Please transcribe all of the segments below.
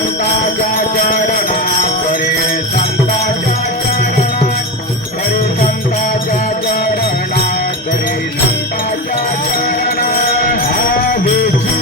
संताच्या चरणात हरी संताच्या चरणात हरी संताच्या चरणात हरी संताच्या चरणात आवेची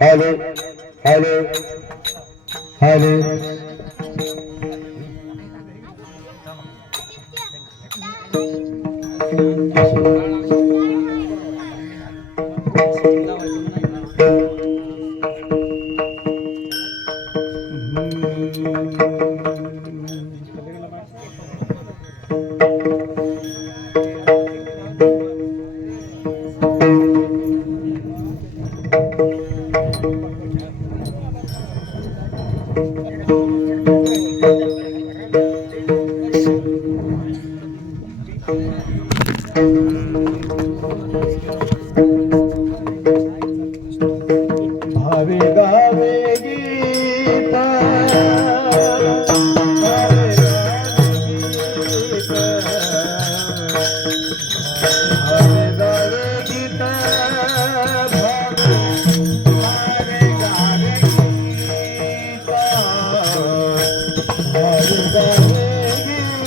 हॅलो हॅलो हॅलो भावे गावे गीत भावे गावे गीत भावे गावे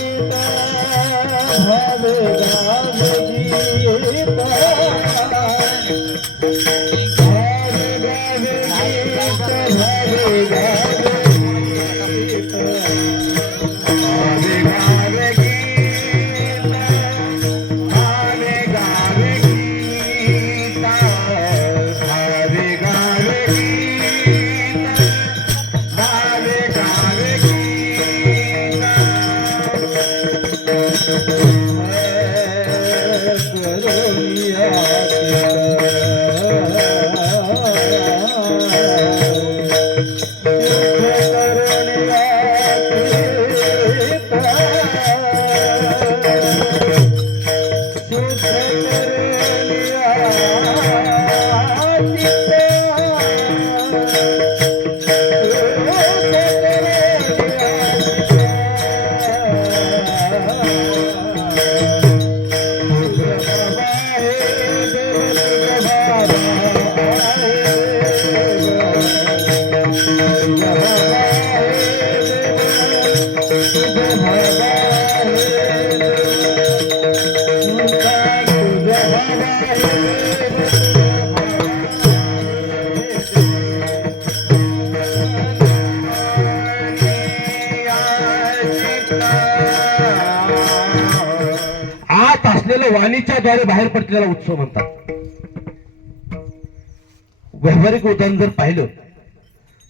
गीत भावे गावे गीत भावे गावे गीत आत असलेल्या वाणीच्या द्वारे बाहेर पडलेला उत्सव म्हणतात. व्यावहारिक उदाहरण जर पाहिलं,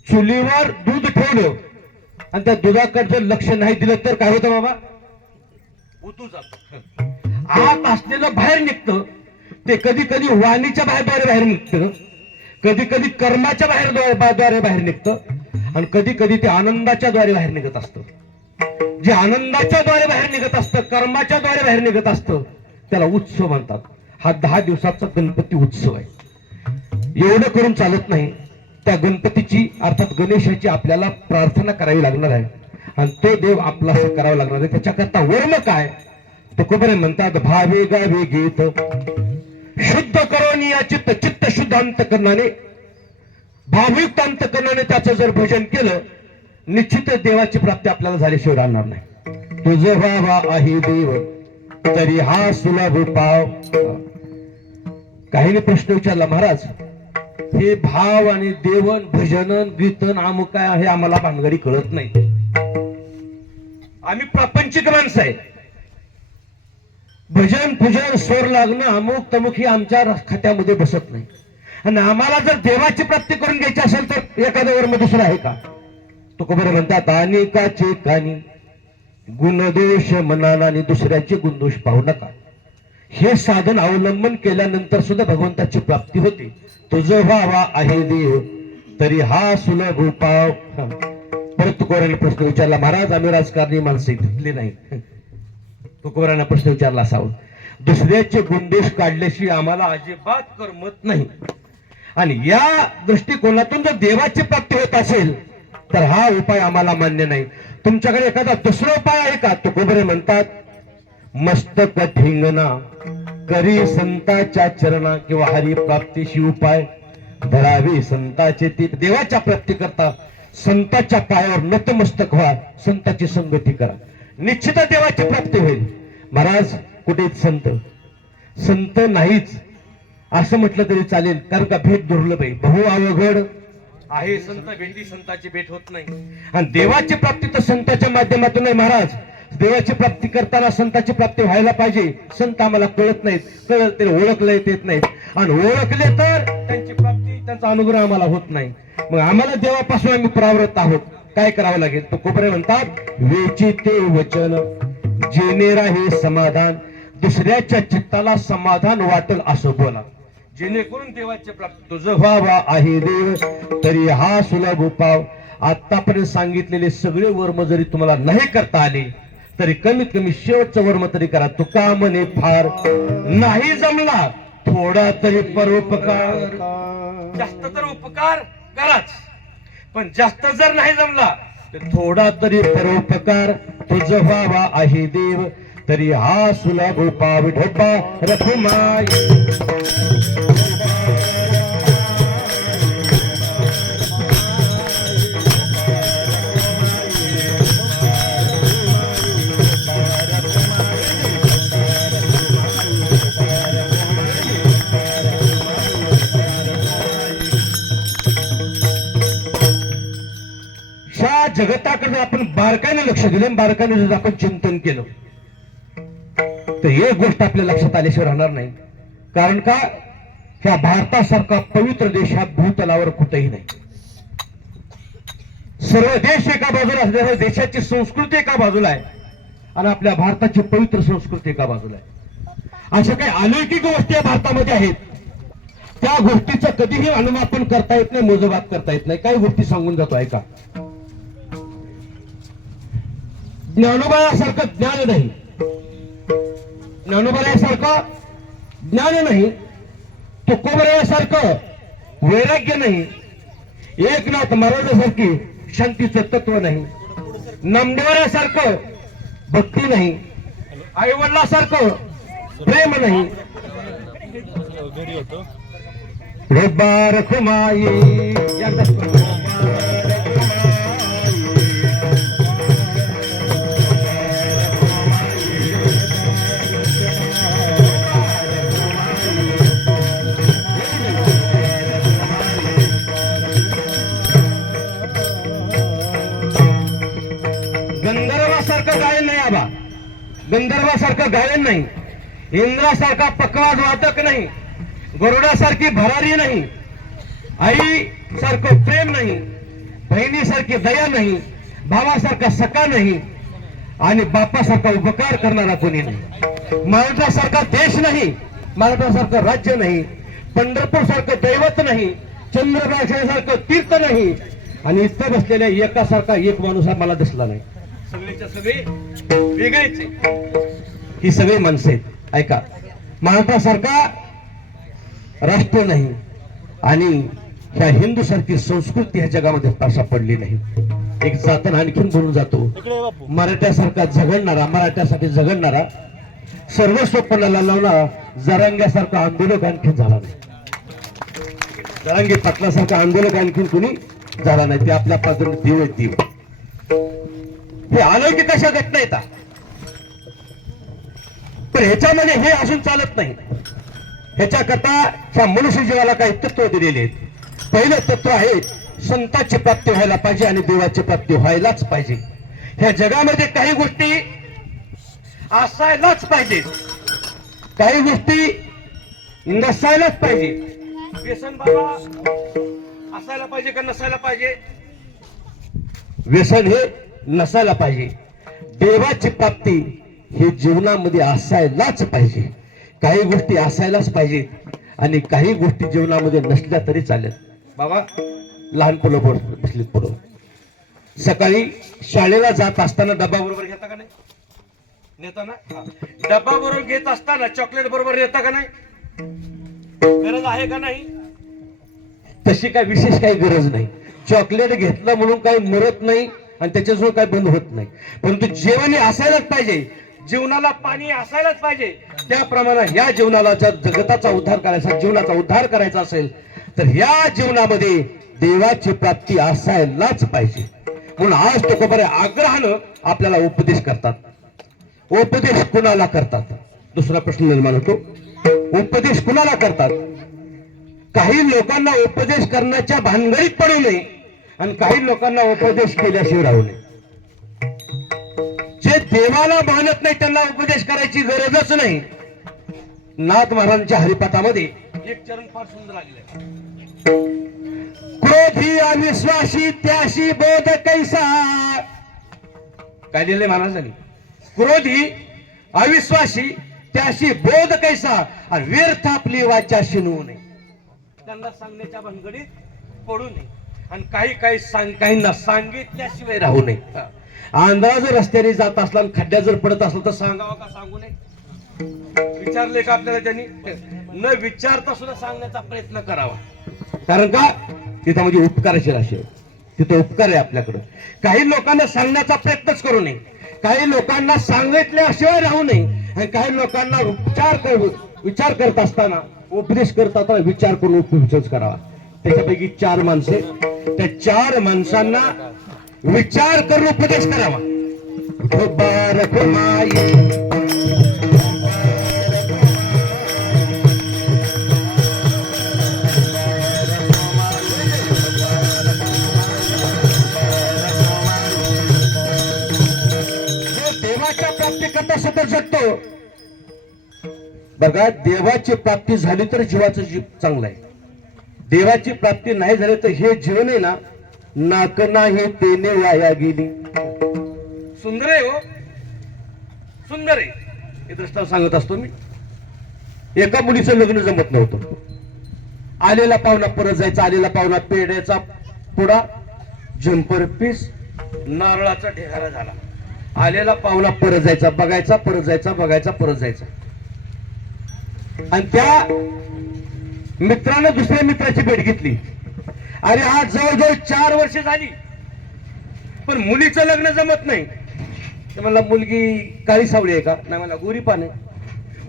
चुलीवर दूध ठेवलं आणि त्या दुधाकडे जर लक्ष नाही दिलं तर काय होतं बाबा? उतू जात. आत असलेलं बाहेर निघतं ते कधी कधी वाणीच्या बाहेर निघतं, कधी कधी कर्माच्या द्वारे बाहेर निघतं आणि कधी कधी ते आनंदाच्या द्वारे बाहेर निघत असतं. जे आनंदाच्या द्वारे बाहेर निघत असतं, कर्माच्या द्वारे बाहेर निघत असतं, त्याला उत्सव म्हणतात. हा 10 दिवसाचा गणपती उत्सव आहे. एवढं करून चालत नाही. त्या गणपतीची अर्थात गणेशाची आपल्याला प्रार्थना करावी लागणार आहे आणि तो देव आपला करावा लागणार आहे. त्याच्याकरता वर्म काय? तुकोबरे म्हणतात, भावे गावे गीत शुद्ध करून या चित्त शुद्ध अंतकरणाने, भावयुक्त अंतकरणाने त्याचं जर भजन केलं, निश्चित देवाची प्राप्ती आपल्याला झाल्याशिवाय राहणार नाही. तुझं व्हावा आहे देव तरी हा सुलभ पाव. काहीने प्रश्न विचारला, महाराज हे भाव आणि देवन भजन कीर्तन अमुक काय आहे आम्हाला भानगडी कळत नाही. आम्ही प्रापंचिक माणसं आहे. भजन पूजन स्वर लागणं अमुक तमुक ही आमच्या खात्यामध्ये बसत नाही. आणि आम्हाला जर देवाची प्राप्ती करून घ्यायची असेल तर एखाद्या वर्म दुसरा आहे का? तुकोबरे म्हणतात, अनेकाचे कानी गुणदोष मनाना आणि दुसऱ्याचे गुणदोष पाहू नका. हे साधन अवलंबन केल्यानंतर सुद्धा भगवंताची प्राप्ती होते. तुझं व्हावा आहे देव तरी हा सुलभ पाव. परत तुकोबराने प्रश्न विचारला, महाराज आम्ही राजकारणी माणसे घेतले नाही. तुकोबराने प्रश्न विचारला असावं, दुसऱ्याचे गुणदोष काढल्याशी आम्हाला अजिबात करमत नाही. आणि या दृष्टिकोनातून जर देवाची प्राप्ती होत असेल तर हा उपाय आम्हाला मान्य नाही. तुमच्याकडे एखादा दुसरा उपाय आहे का? तुकोबरे म्हणतात, मस्तक ठिंगणा करी संताच्या चरणा किंवा हरी प्राप्तीशी उपाय धरावे संताचे. ती देवाच्या प्राप्ती करता संताच्या पायावर नतमस्तक व्हा, संताची संगती करा, निश्चित देवाची प्राप्ती होईल. महाराज कुठेच संत नाहीच असं म्हटलं तरी चालेल, कारण का भेट दुर्लभ आहे, बहु अवघड आहे. संत भेटी, संताची भेट होत नाही. आणि देवाची प्राप्ती तर संताच्या माध्यमातून आहे. महाराज देवाची प्राप्ती करताना संताची प्राप्ती व्हायला पाहिजे. संत आम्हाला कळत नाहीत, कळत ते ओळखले येत नाहीत आणि ओळखले तर त्यांची प्राप्ती, त्यांचा अनुग्रह आम्हाला होत नाही. मग आम्हाला देवापासून आम्ही परावृत्त आहोत. काय करावं लागेल? तो तुकोबरे म्हणतात, वेचिते वचन जेणे राहे समाधान. दुसऱ्याच्या चित्ताला समाधान वाटेल असं बोला, जेणेकरून देवाची प्राप्ती. तुझं व्हावा आहे देव तरी हा सुलभ पाव. आतापर्यंत सांगितलेले सगळे वर्म जरी तुम्हाला नाही करता आले तरी कमीत कमी शेवटचं वर्म तरी करा. तुका म्हणे फार नाही जमला थोडा तरी परोपकार. जास्त तर उपकार कराच, पण जास्त जर नाही जमला तर थोडा तरी परोपकार. तुझ व्हावा आहे देव तरी हा सुलभ उपाय ढोबा रखुमाई. जगताकडे आपण बारकाईने लक्ष दिलं, बारकाईने जर आपण चिंतन केलं तर एक गोष्ट आपल्या लक्षात आल्याशिवाय राहणार नाही. कारण का ह्या भारतासारखा पवित्र देश ह्या भूतलावर कुठेही नाही. सर्व देश एका बाजूला असल्याने देशाची संस्कृती एका बाजूला आहे आणि आपल्या भारताची पवित्र संस्कृती एका बाजूला आहे. अशा काही अलौकिक गोष्टी या भारतामध्ये आहेत, त्या गोष्टीचं कधीही अनुमापन करता येत नाही, मोजमाप करता येत नाही. काही गोष्टी सांगून जातो ऐका. ज्ञानोबायासारखं ज्ञान नाही, ज्ञानोबायासारखं ज्ञान नाही, तुकोबरायासारखं वैराग्य नाही, एकनाथ महाराजांसारखी शांतीचं तत्व नाही, नामदेवासारखं भक्ती नाही, आई वडिलासारखं प्रेम नाही. रखुमाई गंधर्वासारखं गायन नाही आबा, गंधर्वासारखं गायन नाही, इंद्रासारखा पकवाज वादक नाही, गरुडासारखी भरारी नाही, आई सारखं प्रेम नाही, बहिणीसारखी दया नाही, भावासारखा सका नाही आणि बापासारखा उपकार करणारा कोणी नाही. महाराष्ट्रासारखा देश नाही, महाराष्ट्रासारखं राज्य नाही, पंढरपूर सारखं दैवत नाही, चंद्रभाषेसारखं तीर्थ नाही आणि इथं बसलेल्या एकासारखा एक माणूस हा मला दिसला नाही. सगळीच्या सगळे वेगळेच ही सगळी माणसं आहेत. ऐका, महाराष्ट्रासारखा राष्ट्र नाही आणि ह्या हिंदू सारखी संस्कृती ह्या जगामध्ये फारसा पडली नाही. एक जाताना आणखीन बोलून जातो, मराठ्यासारखा झगडणारा, मराठ्यासाठी झगडणारा, सर्वस्व पणाला लावणारा जरांग्यासारखा आंदोलक आणखीन झाला नाही. जरांगे पाटलासारखा आंदोलक आणखीन कुणी झाला नाही. ते आपल्या पासून देव आहेत, देव. हे अलौकिक अशा घटना येतात, पण ह्याच्यामध्ये हे अजून चालत नाही. ह्याच्याकरता ह्या मनुष्य जीवाला काही तत्व दिलेले आहेत. पहिलं तत्व आहे संतांची प्राप्ती व्हायला पाहिजे आणि देवाची प्राप्ती व्हायलाच पाहिजे. ह्या जगामध्ये काही गोष्टी असायलाच पाहिजे, काही गोष्टी नसायलाच पाहिजे. व्यसन बाबा असायला पाहिजे का नसायला पाहिजे? व्यसन हे नसायला पाहिजे. देवाची प्राप्ती हे जीवनामध्ये असायलाच पाहिजे. काही गोष्टी असायलाच पाहिजे आणि काही गोष्टी जीवनामध्ये नसल्या तरी चालेल. बाबा लहान मुलं बसलीत पुढं, सकाळी शाळेला जात असताना डबा बरोबर घेता का नाही? नेताना डबा बरोबर घेत असताना चॉकलेट बरोबर नेता का नाही? गरज आहे का नाही? तशी काय विशेष काही गरज नाही. चॉकलेट घेतलं म्हणून काही मरत नाही आणि त्याच्याजवळ काही बंद होत नाही. परंतु जेवण असायलाच पाहिजे, जीवनाला पाणी असायलाच पाहिजे. त्याप्रमाणे या जीवनाला जर जगताचा उद्धार करायचा, जीवनाचा उद्धार करायचा असेल तर या जीवनामध्ये देवाची प्राप्ती असायलाच पाहिजे. म्हणून आज तुकोबरे आग्रहानं आपल्याला उपदेश करतात. उपदेश कुणाला करतात? दुसरा प्रश्न निर्माण होतो, उपदेश कुणाला करतात? काही लोकांना उपदेश करण्याच्या भानगडीत पडू नये आणि काही लोकांना उपदेश केल्याशिवाय राहू नये. जे देवाला मानत नाही त्यांना उपदेश करायची गरजच नाही. नाथ महाराजांच्या हरिपाठामध्ये एक चरण फार सुंदर आलेलं आहे. क्रोधी अविश्वासी त्याशी बोध कैसा. काय लिहिलंय महाराजांनी? क्रोधी अविश्वासी त्याशी बोध कैसा आणि व्यर्थ आपली वाचा शिनवू नये. त्यांना सांगण्याच्या भानगडीत पडू नये. आणि काहींना सांगितल्याशिवाय राहू नये. आंधळा जर रस्त्याने जात असला आणि खड्ड्यात जर पडत असला तर सांगावं का सांगू नये? विचारले का आपल्याला त्यांनी? न विचारता सुद्धा सांगण्याचा प्रयत्न करावा. कारण का तिथं म्हणजे उपकाराची राशी आहे, तिथं उपकार आहे आपल्याकडं. काही लोकांना सांगण्याचा प्रयत्नच करू नये, काही लोकांना सांगितल्याशिवाय राहू नये, आणि काही लोकांना विचार करत असताना उपदेश करत असताना विचार करून उपदेश करावा. त्याच्यापैकी 4 माणसे, त्या 4 माणसांना विचार करून उपदेश करावा. बारक माई करता सतत जगतो बघा. देवाची प्राप्ती झाली तर जीवाचं जीव चांगलं आहे. देवाची प्राप्ती नाही झाली तर हे जीवन आहे ना, नाक नाही तेने वाया गेली. सुंदर आहे हो, सुंदर आहे. हे दृष्टांत सांगत असतो मी. एका मुलीचं लग्न जमत नव्हतं. आलेला पाहुणा परत जायचा, आलेला पाहुणा पेढ्याचा पुडा, जम्पर पीस, नारळाचा ढेगारा झाला. आलेला पाहुणा परत जायचा, बघायचा, परत जायचा, बघायचा, परत जायचा. आणि त्या मित्रानं दुसऱ्या मित्राची भेट घेतली. अरे आज जवळजवळ 4 वर्ष झाली पण मुलीचं लग्न जमत नाही. तर मला मुलगी काळी सावळी आहे का? नाही. मला गोरी पान आहे.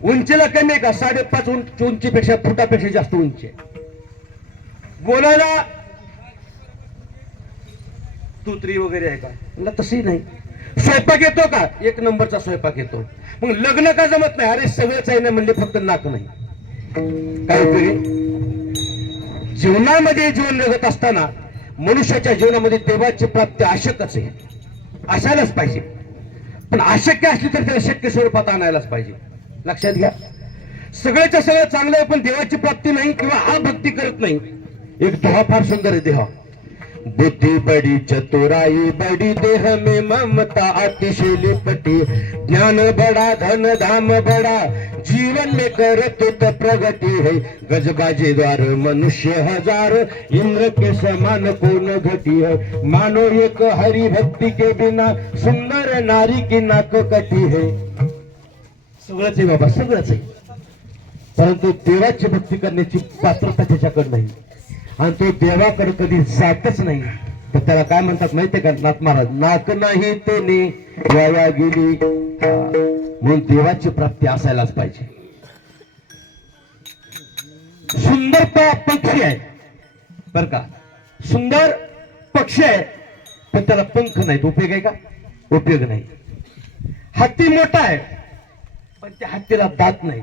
उंचीला कमी आहे का? 5.5 उंचीपेक्षा, फुटापेक्षा जास्त उंची आहे. बोलायला तुत्री वगैरे आहे का? मला तसंही नाही. स्वयंपाक येतो का? 1 नंबरचा स्वयंपाक येतो. मग लग्न का जमत नाही? अरे सगळंच आहे ना म्हणले, फक्त नाक नाही. काय उपयोग? जीवनामध्ये जीवन जगत असताना मनुष्याच्या जीवनामध्ये देवाची प्राप्ती आवश्यकच आहे, असायलाच पाहिजे. पण अशक्य असली तर त्याला शक्य स्वरूपात आणायलाच पाहिजे. लक्षात घ्या, सगळ्याच्या सगळं चांगलं आहे पण देवाची प्राप्ती नाही किंवा हा भक्ती करत नाही. एक दोहा फार सुंदर आहे. देहा बुद्धि बड़ी चतुराई बड़ी, देह में ममता अतिशय लिपटी, ज्ञान बड़ा धन धाम बड़ा, जीवन में करतुत प्रगति है, गजबाजी द्वार मनुष्य हजार, इंद्र के समान पूर्ण घटी है, मानो एक हरि भक्ति के बिना सुंदर नारी की नाक कटी है. सगळंच आहे बाबा, सगळंच आहे. परंतु देवाची भक्ती करण्याची पात्रता त्याच्याकडे नाही आणि तो देवाकडे कधी जातच नाही. तर त्याला काय म्हणतात माहितीये का नाथ महाराज? नाक नाही तेने वाया गेली. म्हणून देवाची प्राप्ती असायलाच पाहिजे. सुंदर पक्षी आहे बर का, सुंदर पक्षी आहे पण त्याला पंख नाहीत. उपयोग आहे का? उपयोग नाही. हत्ती मोठा आहे पण त्या हत्तीला दात नाही.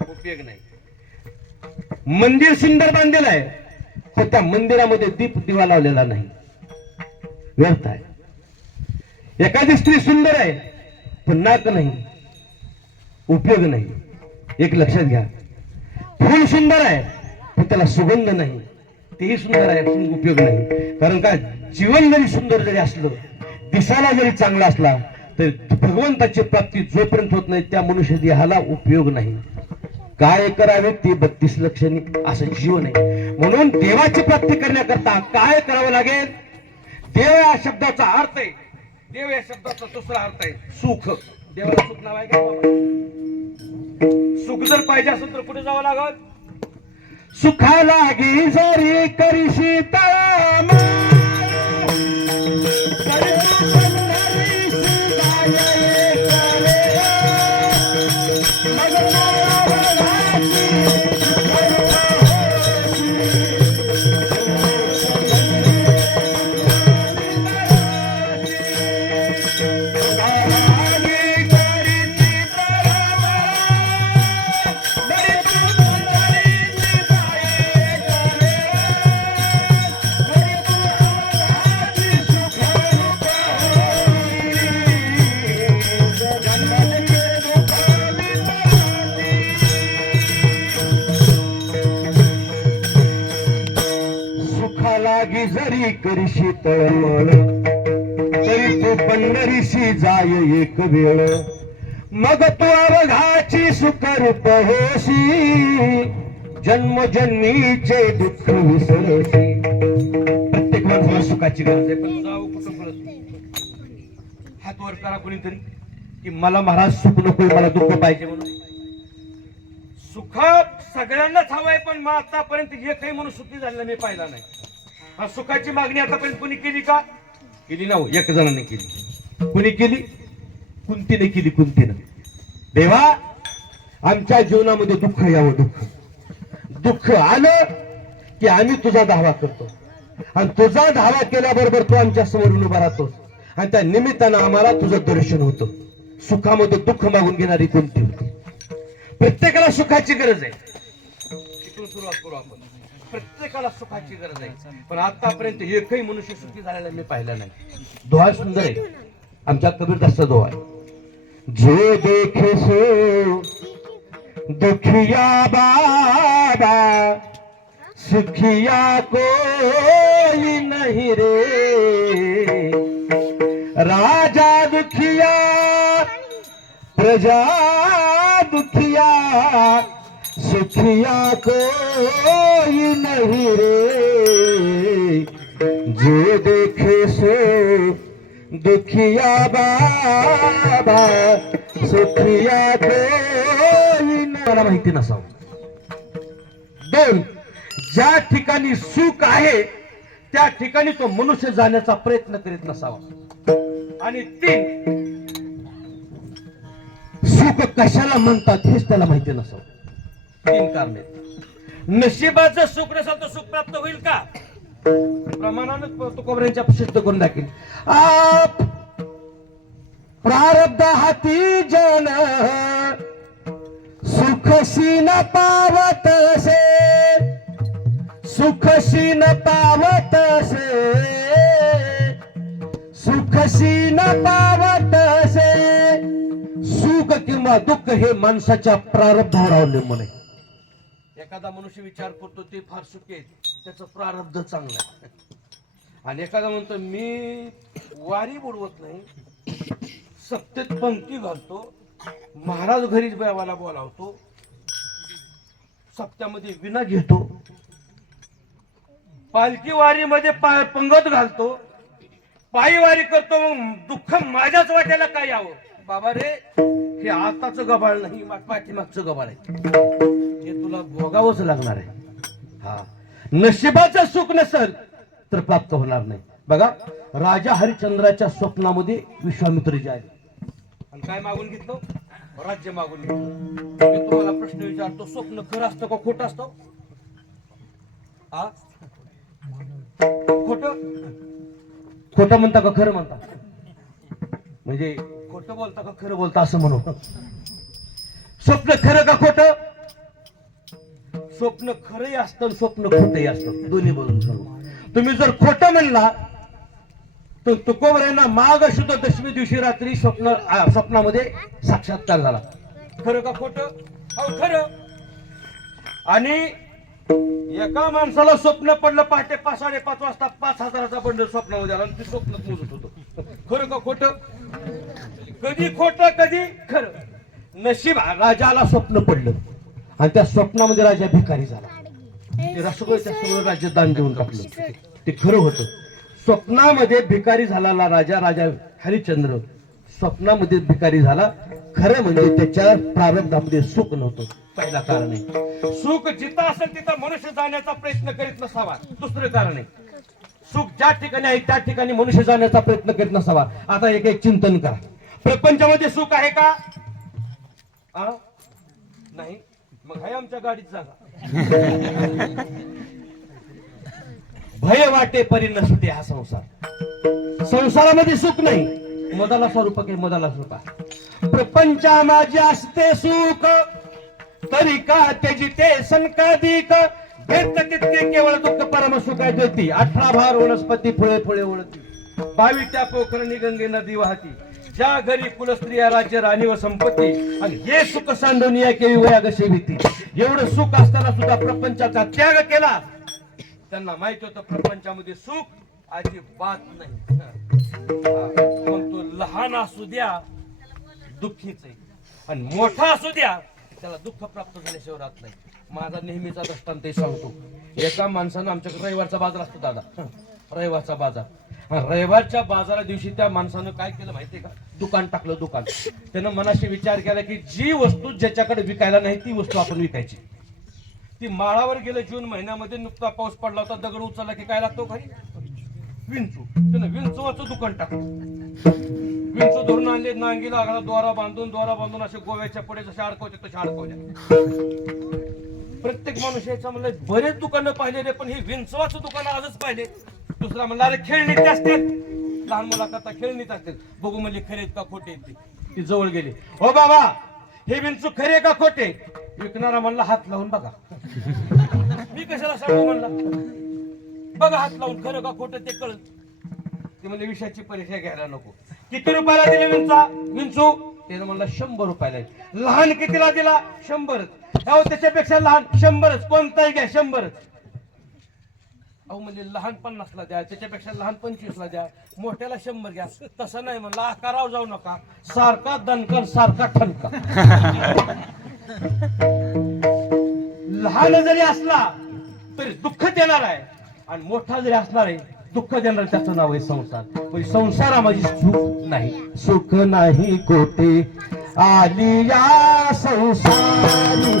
उपयोग नाही. मंदिर सुंदर बांधलेलं आहे पण त्या मंदिरामध्ये दीप दिवा लावलेला नाही. व्यर्थ आहे. एखादी स्त्री सुंदर आहे पण नाक नाही. उपयोग नाही. एक लक्षात घ्या, फूल सुंदर आहे पण त्याला सुगंध नाही. तेही सुंदर आहे पण उपयोग नाही. कारण काय, जीवन जरी सुंदर जरी असलं, दिसायला जरी चांगला असला तर भगवंताची प्राप्ती जोपर्यंत होत नाही त्या मनुष्य देहाला उपयोग नाही. काय करावे ते 32 लक्षणी असं जीवन आहे. म्हणून देवाची प्राप्ती करण्याकरता काय करावं लागेल? देव या शब्दाचा अर्थ आहे, देव या शब्दाचा दुसरा अर्थ आहे सुख. देवाला सुख नाव आहे का? सुख जर पाहिजे असेल तर कुठे जावं लागल? सुखा लागी जरी करीशी तळा जरी करीशी तळमळ तरी तू पंढरीशी जाय एक वेळ. मग तू अवघाची सुखरूप होशी, जन्मजन्मीचे दुःख विसरशी. सुखाची गरज आहे, पण जाऊ कुठं कळत नाही. हात वर करा कोणीतरी की मला महाराज सुख नकोय, मला दुःख पाहिजे म्हणून. सुख सगळ्यांनाच हवंय, पण मग आतापर्यंत एकही माणूस सुखी झालेला मी पाहिला नाही. हा सुखाची मागणी आतापर्यंत कोणी केली का? केली ना हो, एक जणांनी केली. कोणी केली? कुंतीने केली, कुंतीनं. देवा आमच्या जीवनामध्ये दुःख यावं, दुःख आलं की आम्ही तुझा धावा करतो, आणि तुझा धावा केल्याबरोबर तू आमच्या समोरून उभा राहतोस, आणि त्या निमित्तानं आम्हाला तुझं दर्शन होतं. सुखामध्ये दुःख मागून घेणारी कोणती होती? प्रत्येकाला सुखाची गरज आहे. इथून सुरुवात करू आपण. प्रत्येकाला सुखाची गरज आहे, पण आतापर्यंत एकही मनुष्य सुखी झालेला मी पाहिला नाही. दोहा सुंदर आहे, आमच्या कबीरदासचा दोहा आहे. जे देखे सो दुखिया बाबा, सुखिया कोई नहीं रे. राजा दुखिया प्रजा दुखिया, सुखिया कोई नहीं रे. जो देखे सो दुखिया बाबा, सुखिया कोई नाही. मला माहिती नसावं. दोन, ज्या ठिकाणी सुख आहे त्या ठिकाणी तो मनुष्य जाण्याचा प्रयत्न करीत नसावा. आणि तीन, सुख कशाला म्हणतात हेच त्याला माहिती नसावं. तीन कारणे. नशिबाचं सुख नसेल तर सुख प्राप्त होईल का? प्रमाणानं तुकोबऱ्यांच्या सिद्ध करून दाखील. आप प्रारब्ध हाती जन, सुखशी न पावत से, सुखशी न पावत से, सुखशी न पावत से. सुख किंवा दुःख हे माणसाच्या प्रारब्धावर अवलंबून आहे. एखादा मनुष्य विचार करतो ते फार सुखी आहे, त्याचं प्रारब्ध चांगलं आहे. आणि एखादा म्हणतो मी वारी बुडवत नाही, सत्तेत पंक्ती घालतो, महाराज घरीच देवाला बोलावतो, सप्त्यामध्ये विना घेतो, पालखी वारीमध्ये पंगत घालतो, पायी वारी करतो, मग दुःख माझ्याच वाट्याला काय यावं. बाबा रे, हे आताचं गबाळ नाही, पाठीमागचं गबाळ आहे. हे तुला भोगावंच लागणार आहे. हा, नशिबाचं सुख नसेल तर प्राप्त होणार नाही. बघा, राजा हरिश्चंद्राच्या स्वप्नामध्ये विश्वामित्रजी आले आणि काय मागून घेतलं? राज्य मागून घेतलं. मी तुम्हाला प्रश्न विचारतो, स्वप्न खरं असतं का खोटं असतं? खोट खोटं म्हणता का खरं म्हणता? म्हणजे खोटं बोलता का खरं बोलता असं म्हणू. स्वप्न खरं का खोटं? स्वप्न खरंही असतं, स्वप्न खोटंही असतं, दोन्ही बोलून सांगू. तुम्ही जर खोटं म्हणला तर तुकोबऱ्यांना माघ शुद्ध दशमी दिवशी रात्री स्वप्नामध्ये साक्षात्कार झाला. खरं का खोटं? हो खरं. आणि एका माणसाला स्वप्न पडलं पहाटे 5:30 वाजता 5,000चा बंडल स्वप्नामध्ये आला, ते स्वप्नात मोजत होतो. खरं का खोटं? कधी खोटं कधी खरं. नशीब राजाला स्वप्न पडलं आणि त्या स्वप्नामध्ये राजा भिकारी झाला. ते सगळं राज्य दान देऊन टाकलं. ते खरं होतं. स्वप्नामध्ये भिकारी झालेला राजा हरिश्चंद्र स्वप्नामध्ये भिकारी झाला. खरं म्हणजे त्याच्या प्रारब्धामध्ये सुख नव्हतं. पहिला कारण आहे. सुख जिथं असेल तिथं मनुष्य जाण्याचा प्रयत्न करीत नसावा. दुसरं कारण आहे, सुख ज्या ठिकाणी आहे त्या ठिकाणी मनुष्य जाण्याचा प्रयत्न करीत नसावा. आता एक चिंतन करा, प्रपंचामध्ये सुख आहे का? नाही. मग आहे आमच्या गाडीत जागा. भय वाटे परी नसते हा संसार. संसारामध्ये सुख नाही. मदाला स्वरूप आहे, मदाला स्वरूप. प्रपंचा माझे असते सुख, तरी का त्याजिते संकाधिक. घेत तितके केवळ दुःख परम सुखाय देती. 18 भार वनस्पती फुळे फुळे ओळती. 22 पोखरणी गंगे नदी वाहती. ज्या घरी कुलस्त्रिया राज्य राणी व संपत्ती. आणि हे सुख सांडून केवी वया कशी भीती. एवढं सुख असताना सुद्धा प्रपंचाचा त्याग केला. त्यांना माहित होतं प्रपंचामध्ये सुख अजिबात नाही. मग तो लहान असू द्या दुःखीच आहे, आणि मोठा असू द्या त्याला दुःख प्राप्त झाल्याशिवाय राहत नाही. माझा नेहमीचा दृष्टांत सांगतो. एका माणसानं, आमच्याकडे रविवारचा बाजार असतो दादा, रविवारचा बाजार. रविवारच्या बाजारा दिवशी त्या माणसानं काय केलं माहितीये का? दुकान टाकलं. दुकान त्यानं मनाशी विचार केला की जी वस्तू ज्याच्याकडे विकायला नाही ती वस्तू आपण विकायची. ती माळावर गेलं. जून महिन्यामध्ये नुकता पाऊस पडला होता. दगड उचलला की काय लागतो खाली? विंचू. त्यानं विंचूचं दुकान टाकलं. विंचू धरून आणले. नांगी लागला. दोरा बांधून असे गोव्याच्या पुढे जसे अडकवते तसे अडकवल्या. प्रत्येक माणूस याच्या म्हणलं बरेच दुकानं पाहिलेले पण हे विंचवाचं दुकान आजच पाहिले. दुसरा म्हणला अरे खेळणीत असते. लहान मुलाकरता खेळणीत असते. बघू म्हणले खरे का खोटे. ती जवळ गेली. हो बाबा हे विंचू खरे का खोटे? विकणारा म्हणला हात लावून बघा. मी कशाला सांगू म्हणला. बघा हात लावून खरं का खोटं ते कळत. ते म्हणजे विषयाची परीक्षा घ्यायला नको. किती रुपयाला दिले विंचू? त्यानं म्हणला 100 रुपयाला. लहान कितीला दिला? 100. त्याच्यापेक्षा लहान 100च. कोणताही घ्या 100च. अहो म्हणजे लहान 50ला द्या. त्याच्यापेक्षा लहान 25ला द्या. मोठ्याला 100 घ्या. तसं नाही म्हणलं. आकारावर जाऊ नका. सारखा दणकर सारखा ठणका. लहान जरी असला तरी दुःख देणार आहे आणि मोठा जरी असणार आहे दुःख देणार. त्याचं नाव आहे संसार. म्हणजे संसार माझी सुख नाही. सुख नाही कोठे आली या संसारी.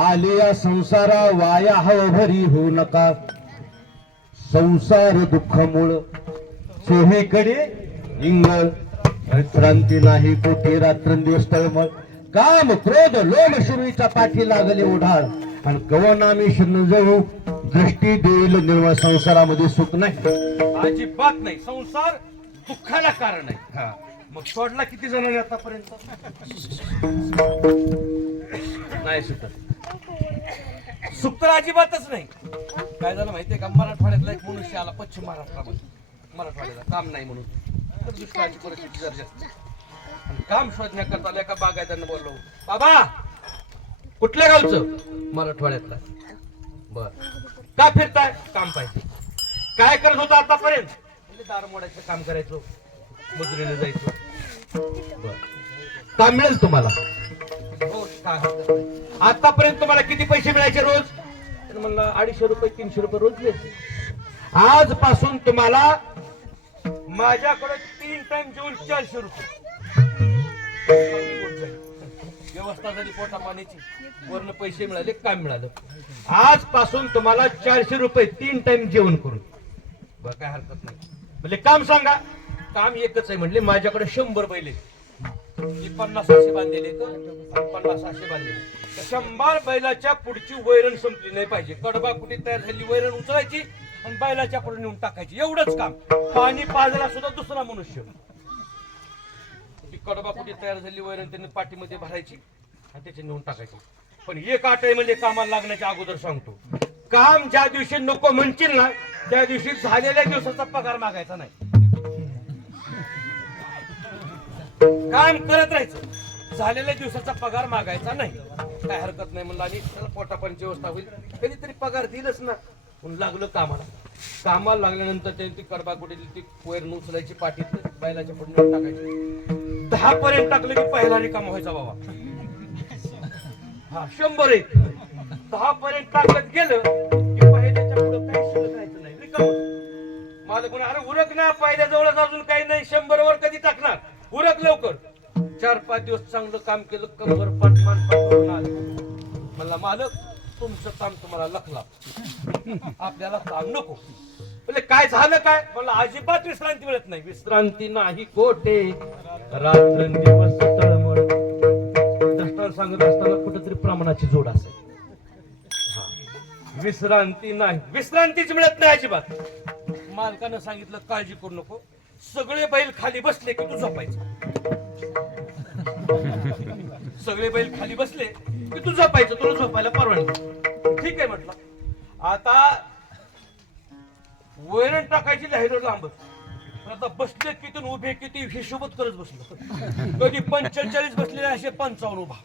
आलिया संसारा वाया हवभरी होऊ नका. संसार दुःख मूळ चोहीकडे इंगळ. क्रांती नाही कोठे रात्रंदिवस तळमळ. काम क्रोध लोभ शुरूच्या पाठी लागले ओढाळ. आणि कवनामी शरण जळू दृष्टी देईल निर्मळ. संसारामध्ये सुख नाही अजिबात नाही. संसार दुःखाला कारण आहे. मग सोडला किती जणांनी आतापर्यंत? नाही सुटत. सुख तर अजिबातच नाही. काय झालं माहितीये का? मराठवाड्यातला एक मनुष्य आला पश्चिम महाराष्ट्रामध्ये. मराठवाड्याला काम नाही म्हणून तर दुष्काळाची परिस्थिती जर जास्त. काम शोधण्याकरता एका बागायतांना बोललो, बाबा कुठल्या गावचं? मराठवाड्यातला. बर, का फिरताय? काम पाहिजे. काय करत होता आतापर्यंत? म्हणजे दार मोडायचं काम करायचो, मजुरीने जायचो. बर, काम मिळेल तुम्हाला. हो, काय हरकत नाही. आतापर्यंत तुम्हाला किती पैसे मिळायचे रोज? तर म्हणलं 250 रुपये 300 रुपये रोज मिळायचे. आजपासून तुम्हाला माझ्याकडे 3 टाइम जेवून 400 रुपये. व्यवस्था झाली पोटा पाण्याची, वरनं पैसे मिळाले, काम मिळालं. आजपासून तुम्हाला 400 रुपये 3 टाइम जेवण करून. बरं, काय हरकत नाही. म्हणजे काम सांगा. काम एकच आहे. म्हणले माझ्याकडे 100 बैल आहेत. 50 असे बांधलेले, 50 असे बांधलेले. 100 बैलाच्या पुढची वैरण संपली नाही पाहिजे. कडबा कुठे तयार झाली, वैरण उचलायची आणि बैलाच्या पुढे नेऊन टाकायची. एवढंच काम. पाणी पाजायला सुद्धा दुसरा मनुष्य. ती कडबा कुठे तयार झाली, वैरण त्यांनी पाठीमध्ये भरायची आणि त्याची नेऊन टाकायची. पण एक आठ आहे म्हणजे कामाला लागण्याच्या अगोदर सांगतो, काम ज्या दिवशी नको म्हणशील ना त्या दिवशी झालेल्या दिवसाचा पगार मागायचा नाही. काम करत राहायचं, झालेल्या दिवसाचा पगार मागायचा नाही. काय हरकत नाही म्हणलं. आणि त्याला पोटापाण्याची व्यवस्था होईल, कधीतरी पगार दिलच ना. म्हणून लागलं कामाला. कामाला लागल्यानंतर त्यांनी ती कडबा कुठे ती वैरण उचलायची, पाठीत बैलाच्या पुढे नेऊन टाकायची. 10 पर्यंत टाकलं की पहिला रिकामा व्हायचा बाबा. हा 100 एक 10 पर्यंत टाकत गेलं की पहिल्याच्या पुढे काही शिल्लक राहायचं नाही, रिकामं. मला कोणी अरे उरक ना, पहिल्या जवळच अजून काही नाही, 100 वर कधी टाकणार, उरक लवकर. 4-5 दिवस चांगलं काम केलं, कंबर पाठ मान पाठवून आलं. म्हणला मालक तुमचं काम तुम्हाला लखला, आपल्याला काम नको. म्हणजे काय झालं काय? मला अजिबात विश्रांती मिळत नाही. विश्रांती नाही कोठे, रात्रंदिवस तळमळ. दष्टाला सांगत असताना कुठेतरी प्रमाणाची जोड असेल. विश्रांती नाही, विश्रांतीच मिळत नाही अजिबात. मालकानं सांगितलं काळजी करू नको, सगळे बैल खाली बसले की तू झोपायचं. सगळे बैल खाली बसले की तू झोपायचं, तुला झोपायला परवानगी. ठीक आहे म्हटलं. आता वैरण टाकायची लाहीर लांबच. आता बसले किती उभे किती हिशोबत करत बसलो. कधी 45 बसलेले असे 55 उभा,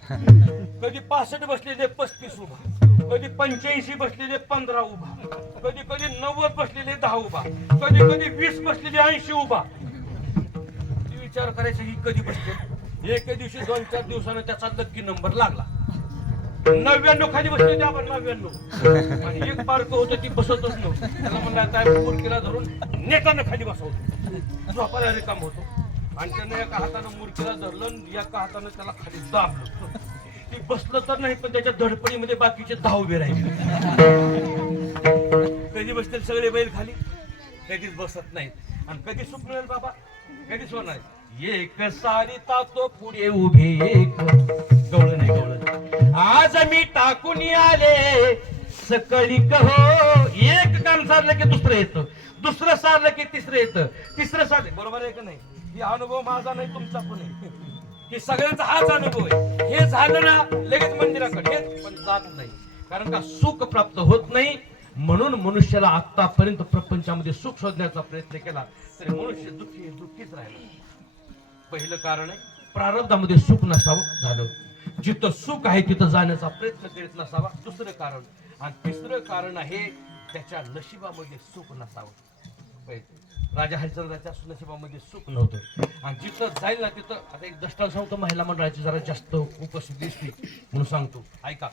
कधी 65 बसलेले 35 उभा, कधी 85 बसलेले 15 उभा, कधी कधी 90 बसलेले 10 उभा, कधी कधी 20 बसलेले 80 उभा. विचार करायचा ही कधी बसले. एके दिवशी 2-4 दिवसानं त्याचा नक्की नंबर लागला. 99 खाली बसले, आपण 99. आणि एक पार्क होतं ती बसतच नव्हतं. त्याला म्हणलं आता मुरकीला धरून नेटानं खाली बसवतो, झोपायला रिकाम होतो. आणि त्यानं एका हातानं मुरकीला धरलं, एका हातानं त्याला खाली दाबलं. ती बसलं तर नाही, पण त्याच्या धडपडीमध्ये बाकीचे 10 उभे राहिले. कधी बसतील सगळे बैल खाली, कधीच बसत नाहीत. आणि कधी सुख मिळेल बाबा, कधीच होणार. एक सारी तातो पुढे उभे, एक गवळण नाही गवळण. आज मी टाकून आले सकळी कहो. एक काम सारलं की दुसरं येतं, दुसरं सारलं की तिसरं येतं, तिसरं सारलं. बरोबर आहे का नाही? ही अनुभव माझा नाही, तुमचा पण आहे. की सगळ्यांचा हाच अनुभव आहे. हे झालं ना लगेच मंदिराकडे, हे पण जात नाही. कारण का सुख प्राप्त होत नाही. म्हणून मनुष्याला आतापर्यंत प्रपंचामध्ये सुख शोधण्याचा प्रयत्न केला तरी मनुष्य दुःखीच राहिला. पहिलं कारण आहे प्रारब्धामध्ये सुख नसावं झालं. जिथं सुख आहे तिथं जाण्याचा प्रयत्न करीत नसावा, दुसरं कारण. आणि तिसरं कारण आहे त्याच्या नशिबामध्ये सुख नसावं. राजा हरिश्चंद्राच्या नशिबामध्ये सुख नव्हतं. आणि जिथं जाईल ना तिथं, आता एक दृष्टांत सांगतो, महिला मंडळाची जरा जास्त उपस्थित दिसली म्हणून सांगतो, ऐका.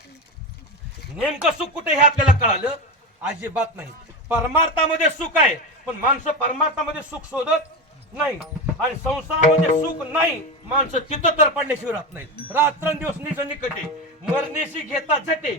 नेमकं सुख कुठे हे आपल्याला कळालं अजिबात नाही. परमार्थामध्ये सुख आहे, पण माणसं परमार्थामध्ये सुख शोधत नाही. आणि संसारामध्ये सुख नाही, माणसं तिथं तर पडल्याशिवाय राहत नाही. रात्रंदिवस निज निकटे, मरणेशी घेता झटे,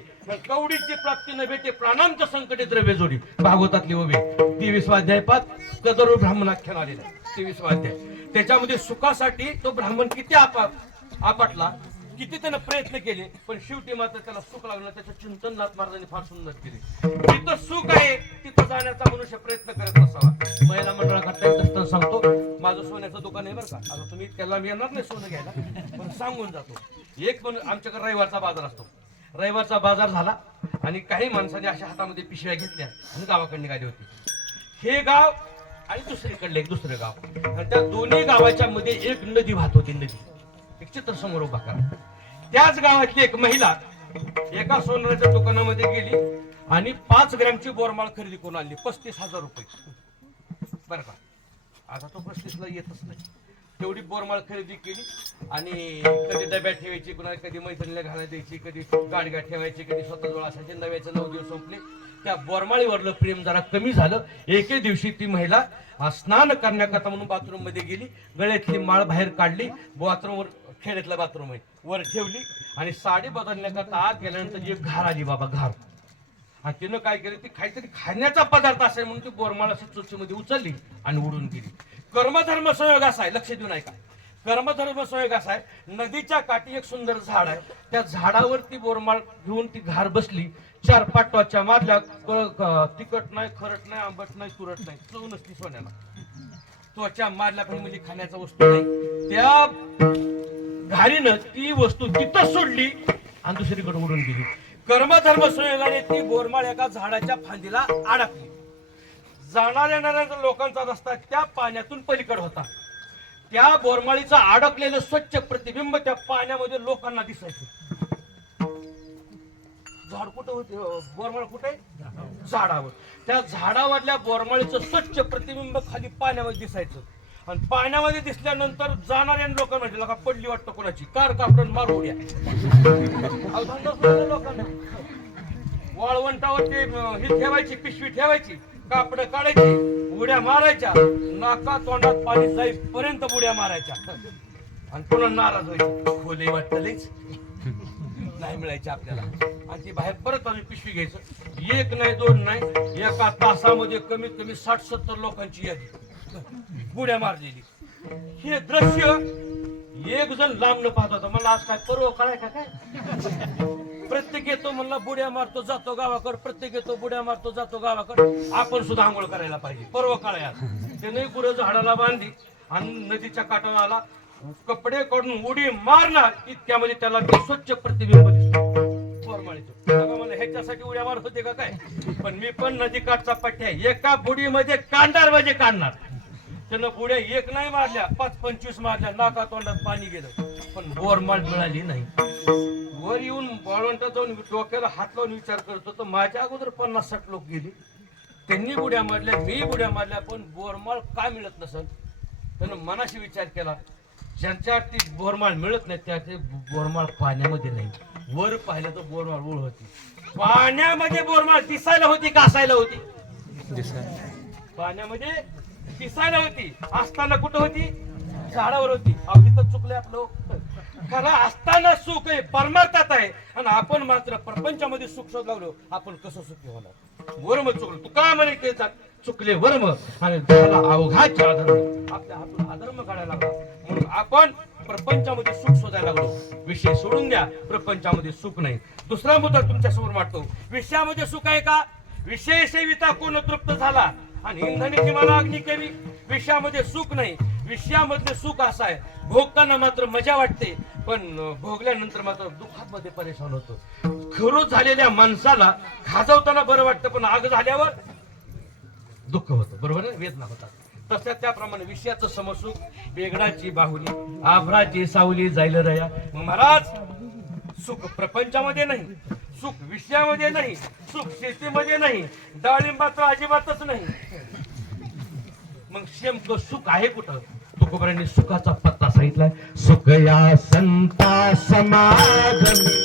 कवडीची प्राप्ती न भेटे, प्राणांच्या संकटे द्रव्य जोडी. भागवतातली ओवी 23 अध्याय 5 कदरू ब्राह्मणाख्यान आलेला 23 अध्याय. त्याच्यामध्ये सुखासाठी तो ब्राह्मण किती आपटला, किती त्यानं प्रयत्न केले, पण शेवटी मात्र त्याला सुख लागलं. त्याचं चिंतन नाथ महाराजांनी फार सुंदर केले. जिथं सुख आहे तिथं जाण्याचा मनुष्य प्रयत्न करत नसावा. महिला मंडळाकरता एक दृष्टांत सांगतो. माझं सोन्याचं दुकान आहे बरं का. आता तुम्ही त्याला मी येणार नाही सोनं घ्यायला, पण सांगून जातो. एक पण आमच्याकडे रविवारचा बाजार असतो. रविवारचा बाजार झाला आणि काही माणसाने अशा हातामध्ये पिशव्या घेतल्या आणि गावाकडे निघाली होती. हे गाव आणि दुसरीकडले एक दुसरं गाव, आणि त्या दोन्ही गावाच्या मध्ये एक नदी वाहत होती. नदी एक चित्र समोर उभा करा. त्याच गावातली एक महिला एका सोनाराच्या दुकानामध्ये गेली आणि 5 ग्रॅमची बोरमाळ खरेदी करून आणली 35,000 रुपये. बरं का, आता तो 35ला येतच नाही. तेवढी बोरमाळ खरेदी केली आणि कधी डब्यात ठेवायची, कुणा कधी मैत्रिणीला घालायला द्यायची, कधी गाडग्यात ठेवायची, कधी स्वतःजवळ असायचे. नव्याचे 9 दिवस संपले. त्या बोरमाळीवरलं प्रेम जरा कमी झालं. एके दिवशी ती महिला स्नान करण्याकरता म्हणून बाथरूम मध्ये गेली. गळ्यातली माळ बाहेर काढली, बाथरूमवर, खेड्यातलं बाथरूम आहे, वर ठेवली आणि साडी बदलण्याकरता आत गेल्यानंतर एक घार आली बाबा, घार. आणि तिनं काय केलं, ती काहीतरी खाण्याचा पदार्थ असेल म्हणून ती बोरमाळ अशी चोचीमध्ये उचलली आणि उडून गेली. कर्मधर्म संयोग असा आहे, लक्ष देऊन ऐका. कर्मधर्म संयोग असा आहे, नदीच्या काठी एक सुंदर झाड आहे. त्या झाडावर ती बोरमाळ घेऊन ती घार बसली. 4 पाटवाच्या मारल्या. तिखट नाही, खरट नाही, आंबट नाही, तुरट नाही, चव नसती सोन्याला. त्वचा मारल्या पण म्हणजे खाण्याचा वस्तू नाही. त्या घारीनं ती वस्तू तिथं सोडली आणि दुसरीकडे उडून गेली. कर्मधर्म संयोगाने ती बोरमाळ एका झाडाच्या फांदीला अडकली. जाणाऱ्या येणाऱ्या लोकांचा रस्ता त्या पाण्यातून पलीकडे होता. त्या बोरमाळीचं अडकलेलं स्वच्छ प्रतिबिंब त्या पाण्यामध्ये लोकांना दिसायचं. झाड कुठं होते, बोरमाळ कुठे, झाडावर. त्या झाडावरल्या बोरमाळीचं स्वच्छ प्रतिबिंब खाली पाण्यामध्ये दिसायचं. आणि पाण्यामध्ये दिसल्यानंतर जाणाऱ्या लोकांना म्हटलं का पडली वाटतं कोणाची, कार कापडून मारू उड्या. लोकांना वाळवंटावर ते ही ठेवायची, पिशवी ठेवायची, कापड काढायची, उड्या मारायच्या, नाका तोंडात पाणी जाईपर्यंत उड्या मारायच्या आणि पुन्हा नाराज व्हायची. खोले वाटतं लईच नाही मिळायचे आपल्याला. आणि ती बाहेर परत आम्ही पिशवी घ्यायचं. 1 नाही 2 नाही, एका तासामध्ये कमीत कमी 60-70 लोकांची यादी बुड्या मारलेली. हे दृश्य एक जण लांबनं पाहत होता. मला आज काय पर्व कळाय का काय, प्रत्येक येतो म्हणला बुड्या मारतो जातो गावाकडे, प्रत्येक येतो बुड्या मारतो जातो गावाकडे. आपण सुद्धा आंघोळ करायला पाहिजे, पर्व कळाय. त्याने गुरं झाडाला बांधली आणि नदीच्या काठावर आला. कपडे काढून उडी मारणार इतक्यामध्ये त्याला ते स्वच्छ प्रतिबिंब बोरमाळीचं. मला ह्याच्यासाठी उड्या मारत होते का काय, पण मी पण नदी काठचा पट्ट्या एका बुडीमध्ये काढणार म्हणजे काढणार. त्यानं बुड्या 1 नाही मारल्या, 5-25 मारल्या, नाका तोंडात पाणी गेलं, पण बोरमाळ मिळाली नाही. वर येऊन वाळवंटात जाऊन डोक्याला हात लावून विचार करतो तर माझ्या अगोदर 50-60 लोक गेली. त्यांनी बुड्या मारल्या, मी बुड्या मारल्या, पण बोरमाळ काय मिळत नसल. त्यानं मनाशी विचार केला, ज्यांच्या ती बोरमाळ मिळत नाही त्या बोरमाळ पाण्यामध्ये नाही. वर पाहिलं तर बोरमाळ ओळ होती, पाण्यामध्ये बोरमाळ दिसायला होती का असायला होती, पाण्यामध्ये दिसायला होती. असताना कुठं होती, झाडावर होती. तिथं चुकले आपलं. खरं असताना सुख आहे, परमार्थात आहे, आणि आपण मात्र प्रपंचामध्ये सुख शोध लागलो. आपण कसं सुखी होणार. वर्म चुकलो, तू का म्हणे चुकले वर्म आणि अवघाच्या अधर्म, आपल्या हातून अधर्म काढायला लागला. म्हणून आपण प्रपंचामध्ये सुख शोधायला लागलो. विषय सोडून द्या, प्रपंचामध्ये सुख नाही. दुसरा मुद्दा तुमच्या समोर मांडतो. विषयामध्ये सुख आहे का, विषय सेविता कोण तृप्त झाला आणि इंधनाची मला अग्नी केली. विषयामध्ये सुख नाही. विषयामधले सुख असं आहे, भोगताना मात्र मजा वाटते, पण भोगल्यानंतर मात्र दुःखामध्ये परेशान होतो. खरू झालेल्या माणसाला खाजवताना बरं वाटतं, पण आग झाल्यावर दुःख होतं, बरोबर आहे, वेदना होतात. तसं त्याप्रमाणे विषयाचं समसुख, बेगडाची बाहुली, आभराची सावली जाईल रया. महाराज, सुख प्रपंचामध्ये नाही, सुख विषयामध्ये नाही, सुख शेतीमध्ये नाही, डाळिंबाचं अजिबातच नाही. मग नेमकं सुख आहे कुठं. तुकोबरांनी सुखाचा पत्ता सांगितलाय. सुख या संता समागमी,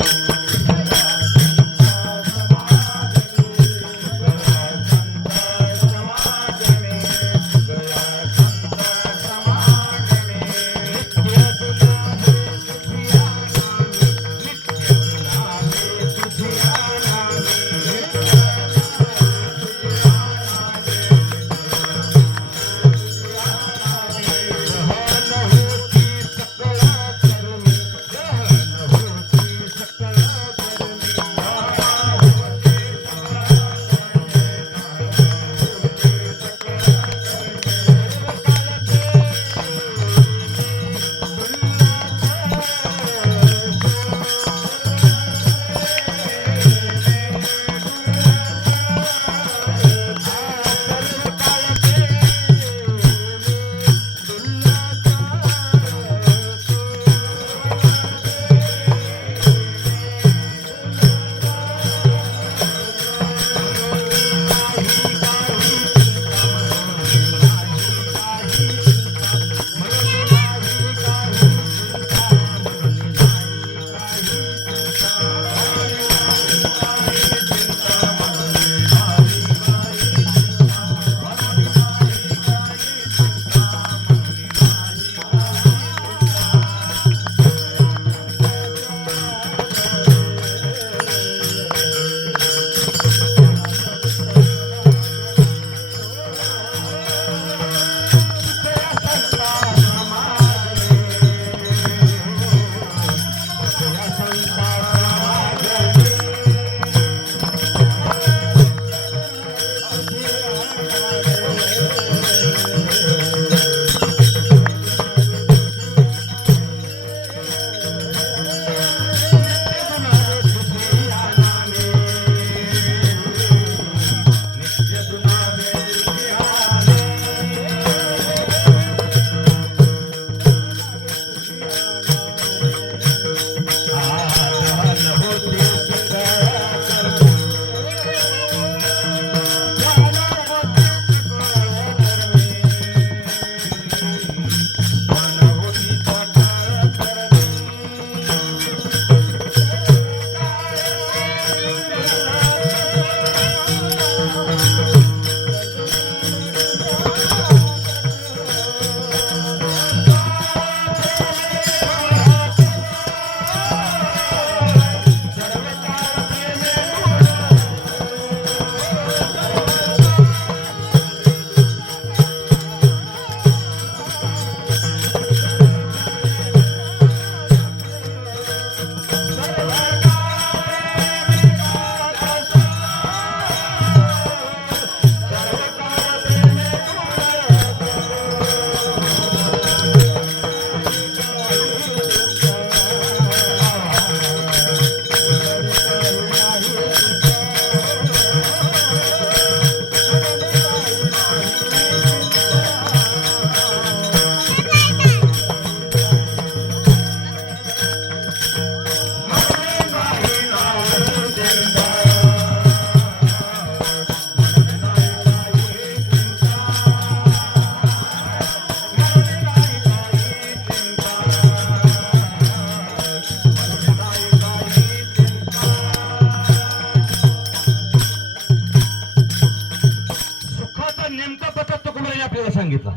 सांगितलं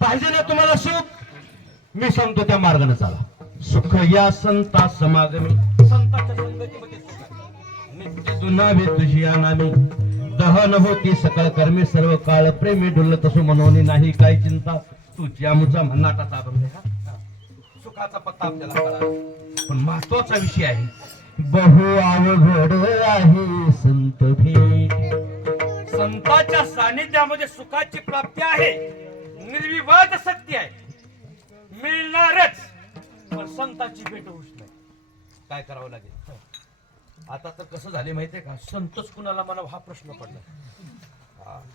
पाहिजे ना तुम्हाला सुख, मी सांगतो त्या मार्गाने चाला. सुख या संता समागमी, संताच्या संगतीमध्ये सुख आहे. नित्य दुनावे तुझी नामी, दहन होती सकळ कर्मी, सर्व काळ प्रेमी डुलत असो मनोनी नाही काय चिंता, तुझ्या मुचा मनाटाचा अभंग. सुखाचा पत्ता आपल्याला कळाला, पण महत्वाचा विषय आहे, बहु अवघड आहे संत भेट. संतांच्या सानिध्यामध्ये सुखाची प्राप्ती आहे, निर्विवाद सत्य आहे, मिळणारच. पण संतांची भेट होऊच नाही, काय करावं लागेल. आता तर कसं झाले माहितीये का, संतच कुणाला मला हा प्रश्न पडला.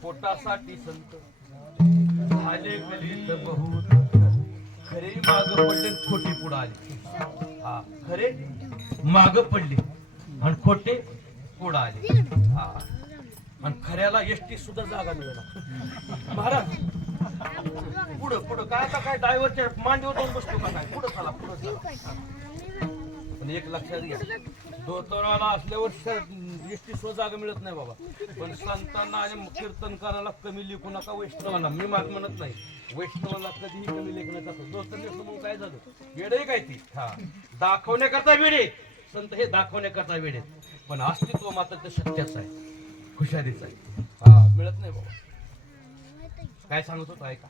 पोटासाठी संत झाले गलित बहुत, खरे माग पडले खोटे पुढे आले. हा, खरे माग पडले आणि खोटे पुढे आले. हा, आणि खऱ्याला एसटी सुद्धा जागा मिळेल. महाराज पुढं पुढं काय, आता काय ड्रायव्हरच्या मांडीवर जाऊन बसतो का काय, पुढं चला पुढं चला. पण एक लक्षात घ्या, धोतरवाला असल्यावर एसटी सुद्धा जागा मिळत नाही बाबा. पण संतांना आणि कीर्तनकाराला कमी लिखू नका वैष्णवांना. मी म्हणत नाही वैष्णवाला कधीही कमी लेखण्याचा. धोतर नेसलं मग काय झालं, वेडे काय ती. हा, दाखवण्याकरता वेडे संत, हे दाखवण्याकरता वेडे. पण अस्तित्व मात्र ते सत्याच आहे, खुशालीच आहे. हा, मिळत नाही बाबा. काय सांगत होतो ऐका,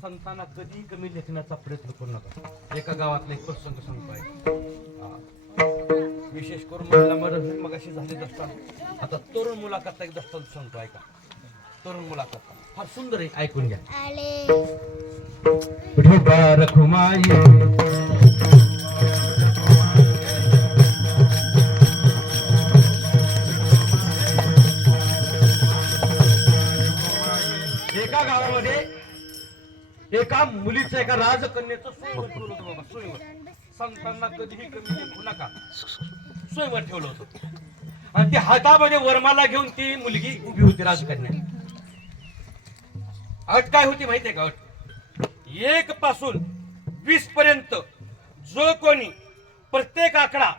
संतांना कधीही कमी लेखण्याचा प्रयत्न करू नका. एका गावातला एक प्रसंग सांगतो. विशेष करून महिला मग अशी झाली दस्तान. आता तरुण मुलाखत एक दस्तान सांगतो ऐका. तरुण मुलाखत फार सुंदर आहे, ऐकून घ्या. एका गावामध्ये एका मुलीचं एका राजकन्याचं स्वयंवर ठेवलं होतं बाबा. स्वयंवर संतांना कधीही कमी लेखू नका, स्वयंवर ठेवलं होतं. आणि ती हातामध्ये वरमाला घेऊन ती मुलगी उभी होती राजकन्या. अट काय होती माहितीये का, अट 1 पासून 20 पर्यंत जो कोणी प्रत्येक आकडा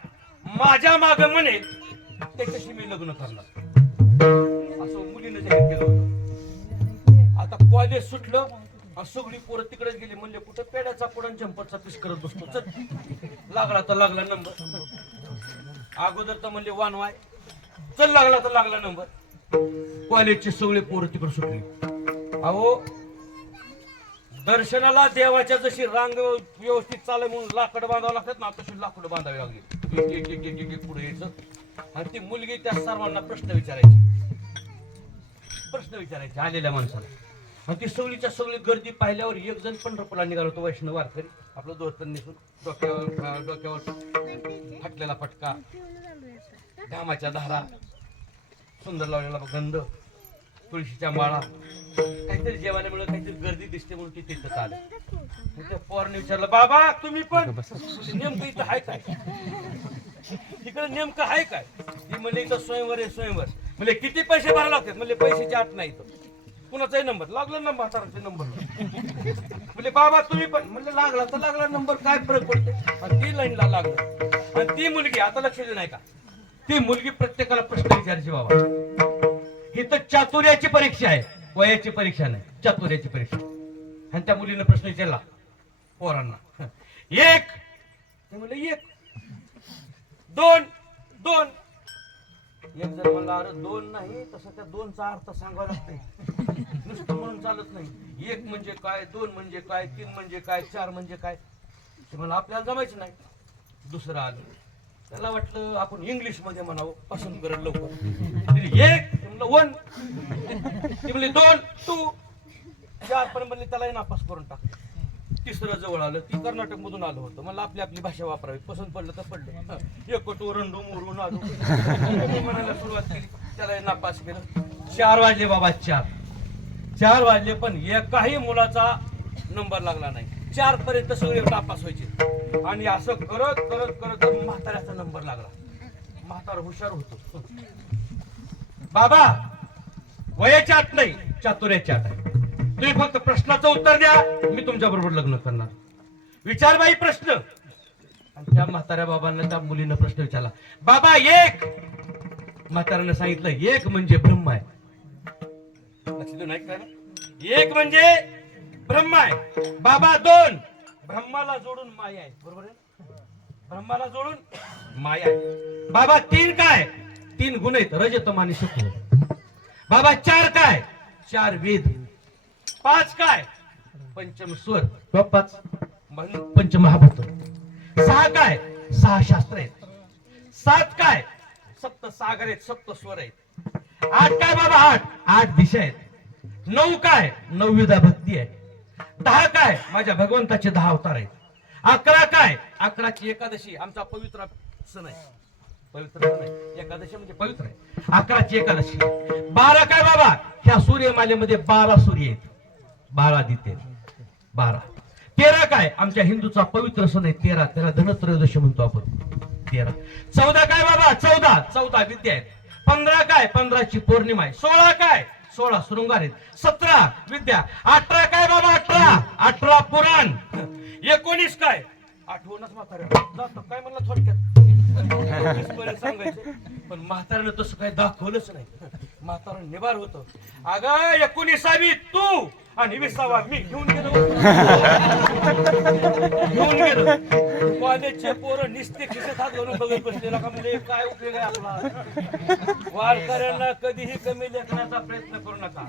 माझ्या माग म्हणेल त्याच्याशी मी लग्न करणार, असं मुलीनं जाहीर केलं होतं. आता कॉलेज सुटलं, सगळी पोरं तिकडेच गेली. म्हणले कुठं पेड्याचा पुढा जंपरचा पीस करत बसतो, चल. लागला तर लागला नंबर. अगोदर तर म्हणले वाय, चल लागला तर लागला नंबर. कॉलेजचे सगळे पोरं तिकडे सुटली. अहो, दर्शनाला देवाच्या जशी रांग व्यवस्थित चालय म्हणून लाकड बांधावं लागतात ना, तशी लाकड बांधावी लागली. पुढे यायचं आणि ती मुलगी त्या सर्वांना प्रश्न विचारायची आलेल्या माणसाला. आणि ती सगळीच्या सगळी गर्दी पाहिल्यावर एक जण पंढरपूरला निघाला होतो, वैष्णव वारकरी. आपलं धोतर नेसून, डोक्यावर फाटलेला पटका, घामाच्या धारा, सुंदर लावलेला गंध, तुळशीच्या माळा, काहीतरी जेवायला मिळत, काहीतरी गर्दी दिसते म्हणून तिथे इथं आलं. त्या पोराने विचारलं, बाबा तुम्ही पण नेमकं इथं आहे काय, तिकडे नेमकं आहे काय. ती म्हणले इथं स्वयंवर आहे, स्वयंवर. म्हणजे किती पैसे भरावे लागतात, म्हणजे पैशाची आठ नाही. इथं कुणाचाही नंबर लागला ना, म्हाताराचा नंबर. म्हणजे बाबा तुम्ही पण, म्हणजे लागला तर लागला नंबर, काय फरक पडते. आणि ती लाईनला लागलं. आणि ती मुलगी, आता लक्ष दे नाही का, ती मुलगी प्रत्येकाला प्रश्न विचारायची बाबा. ही तर चातुर्याची परीक्षा आहे, वयाची परीक्षा नाही, चातुर्याची परीक्षा. आणि त्या मुलीनं प्रश्न विचारला पोरांना. एक ते म्हणलं एक, दोन दोन. एक जर म्हणला अरे दोन नाही, तसं त्या दोनचा अर्थ सांगावा लागतोय, नुसतं म्हणून चालत नाही. एक म्हणजे काय, दोन म्हणजे काय, तीन म्हणजे काय, चार म्हणजे काय, ते म्हणलं आपल्याला जमायचं नाही. दुसरं आलं, त्याला वाटलं आपण इंग्लिश मध्ये म्हणावं, पसंत करत लवकर. एक ते म्हणलं वन, ते म्हणले दोन टू, चार पण म्हणले त्याला नापास करून टाक. तिसरं जवळ आलं, ती कर्नाटक मधून आलं होतं, मला आपली आपली भाषा वापरावी, पसंत पडलं तर पडलं. एकटो रंडू मोरून आलो म्हणायला सुरुवात केली, त्याला नापास केलं. 4 वाजले बाबा, 4 वाजले, पण एकाही मुलाचा नंबर लागला नाही. 4 पर्यंत सगळे नापास व्हायचे. आणि असं करत करत करत म्हाताऱ्याचा नंबर लागला. म्हातारा हुशार होतो. बाबा वयाच्या आत नाही, चातुर्याच्या आत आहे. तुम्ही फक्त प्रश्नाचं उत्तर द्या, मी तुमच्या बरोबर लग्न करणार. विचार बाई प्रश्न. आणि त्या म्हाताऱ्या बाबांना त्या मुलीनं प्रश्न विचारला, बाबा एक. म्हाताऱ्यानं सांगितलं एक म्हणजे ब्रह्म आहे. लक्ष देऊन ऐकताय ना, एक म्हणजे ब्रह्म आहे. बाबा दोन, ब्रह्माला जोडून माया आहे. बरोबर आहे, ब्रह्माला जोडून माया आहे. बाबा 3 काय, 3 गुण आहेत, रजतम आणि सत्व. बाबा 4 काय, 4 वेद. 5 काय, पंचम स्वर. 5 पंचमहाभूत. 6 काय, 6 शास्त्र आहेत. 7 काय, 7 सागर आहेत, 7 स्वर आहेत. 8 काय बाबा, 8 दिशा आहेत. 9 काय, 9 विधा भक्ती आहे. 10 काय, माझ्या भगवंताचे 10 अवतार आहेत. 11 काय, 11ची एकादशी, आमचा पवित्र सण आहे. पवित्र सण आहे एकादशी, म्हणजे पवित्र आहे. 11ची एकादशी. 12 काय बाबा, ह्या सूर्यमालेमध्ये 12 सूर्य आहेत, 12 आदित्य आहेत. 12. 13 काय, आमच्या हिंदूचा पवित्र सण आहे 13. त्याला धनत्रयोदशी म्हणतो आपण. 13. 14 काय बाबा, 14 विद्या आहेत. 15 काय, 15ची पौर्णिमा आहे. 16 काय, 16 शृंगार आहेत. 17 विद्या. 18 काय बाबा, 18 पुराण. 19 काय, आठवणच म्हाताऱ्या जातो काय म्हणलं थोडक्यात सांगायचं. पण म्हाताऱ्यानं तसं काही दाखवलंच नाही. म्हातारा निबार होतं. अगं 19वी तू आणि 20वा मी घेऊन गेलो. कॉलेजचे पोरं निस्ते खिशात हात घालून बघत बसलेला का, म्हणजे काय उपयोग आहे आपला. वारकऱ्यांना कधीही कमी लेखण्याचा प्रयत्न करू नका.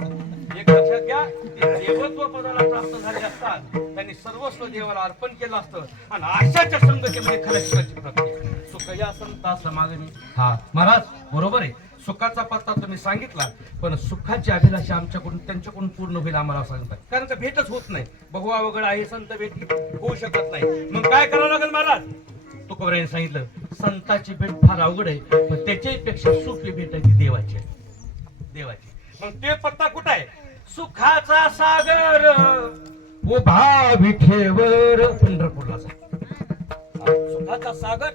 एक लक्षात घ्या, ते देवत्व पदाला प्राप्त झाले असतात, त्यांनी सर्वस्व देवाला अर्पण केलं असतं. आणि आशाच्या संगतीमध्ये खऱ्या सुखाची प्राप्ती. सुख या संता समागमी. हा महाराज बरोबर आहे, सुखाचा पत्ता तुम्ही सांगितला, पण सुखाची अभिलाषा आमच्याकडून त्यांच्याकडून पूर्ण होईल आम्हाला सांगतात. कारण का भेटच होत नाही. बहुवा वगैरे आहे, संत भेट होऊ शकत नाही. मग काय करावं लागेल महाराज? तुकोबरायांनी सांगितलं, संताची भेट फार अवघड आहे, पण त्याच्याही पेक्षा सोपी भेट आहे ती देवाची आहे. देवाची. मग ते पत्ता कुठं आहे? सुखाचा सागर उभा विठेवर. पंढरपूरला जा. सुखाचा सागर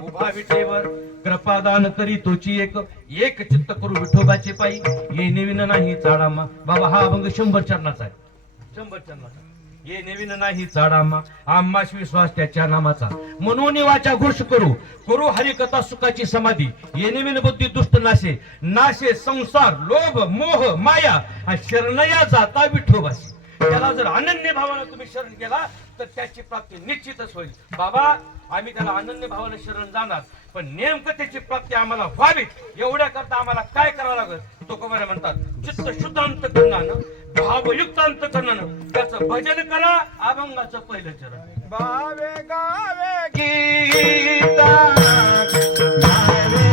उभा विठेवर, कृपादान करी तोची एक चित्त करू विठोबाचे पायी. ये नवीन नाही चाडामा. बाबा हा अभंग 100 चरणाचा आहे. 100 चरणाचा. ये नवीन नाही चाडामा, आम्हास विश्वास त्याच्या नामाचा. म्हणून वाचा घोष करू हरिकथा सुखाची समाधी. ये नवीन बुद्धी दुष्ट नाशे, नाशे संसार लोभ मोह माया. शरणया जाता विठोबाशी. त्याला जर अनन्य भावानं तुम्ही शरण केला तर त्याची प्राप्ती निश्चितच होईल. बाबा आम्ही त्याला अनन्य भावानं शरण जाणार, पण नेमकं त्याची प्राप्ती आम्हाला व्हावी एवढ्या करता आम्हाला काय करावं लागेल? तुकोबराय म्हणतात, चित्त शुद्धांत करणानं, भावयुक्त अंतकरणानं त्याचं भजन करा. अभंगाचं पहिलं चरण. भावे गावे गीता, भावे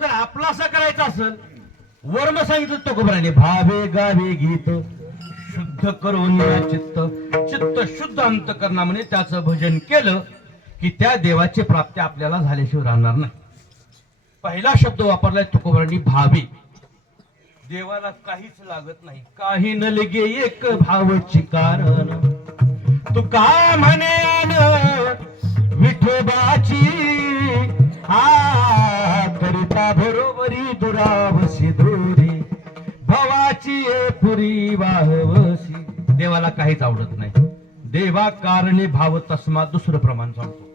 जर आपला असं करायचं असेल, वर्म सांगितलं तुकोबराने, भावे गावे गीत शुद्ध करून चित्त, चित्त शुद्ध अंतकरणामध्ये त्याचं भजन केलं की त्या देवाची प्राप्ती आपल्याला झाल्याशिवाय राहणार नाही. पहिला शब्द वापरलाय तुकोबरांनी, भावे. देवाला काहीच लागत नाही, काही न लगे एक भावची कारण. तुका म्हणे विठोबाची करिता बरोबरी दुरावसी दोरी भवाची ये पुरी वाहवसी. देवाला काहीच आवडत नाही. देवा कारणे भाव तस्मा. दुसरं प्रमाण सांगतो,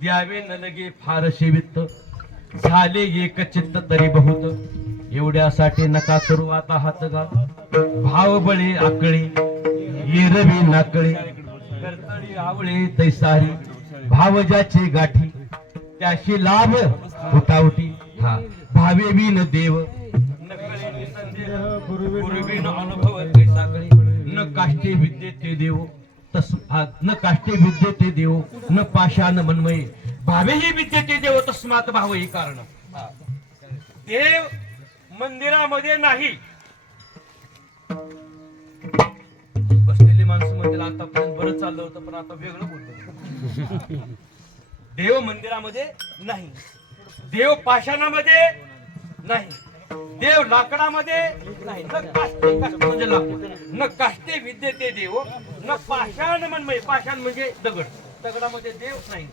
द्यावे न लगे फार सेवित झाले एक चित्त तरी बहुत. एवढ्यासाठी नका करू आता हात गा, भाव बळे आकळे येरवी नाकळे करतळी आवळे तैसारी. भाव ज्याचे गाठी त्याशी लाभ उठावटी. हा भावे बिन देव नकळे निसंदेह गुरुबिन अनुभव तैसाकळे. न काष्टे विद्ये ते देव न काष्टे विद्ये ते देव न पाषाण मनमये. भावे ही विद्ये ते देव तस्मात भाव ही कारण. देव मंदिरामध्ये नाही. बसलेली माणसं म्हणतील आतापर्यंत बरं चाललं होतं पण आता वेगळं बोलतो. देव मंदिरामध्ये नाही, देव पाषाणामध्ये नाही, देव लाकडामध्ये नाही. न काष्टे, काष्टे म्हणजे लाकूड. न काष्टे विद्ये ते देव न पाषाण मनमय. पाषाण म्हणजे दगड, दगडामध्ये देव नाही.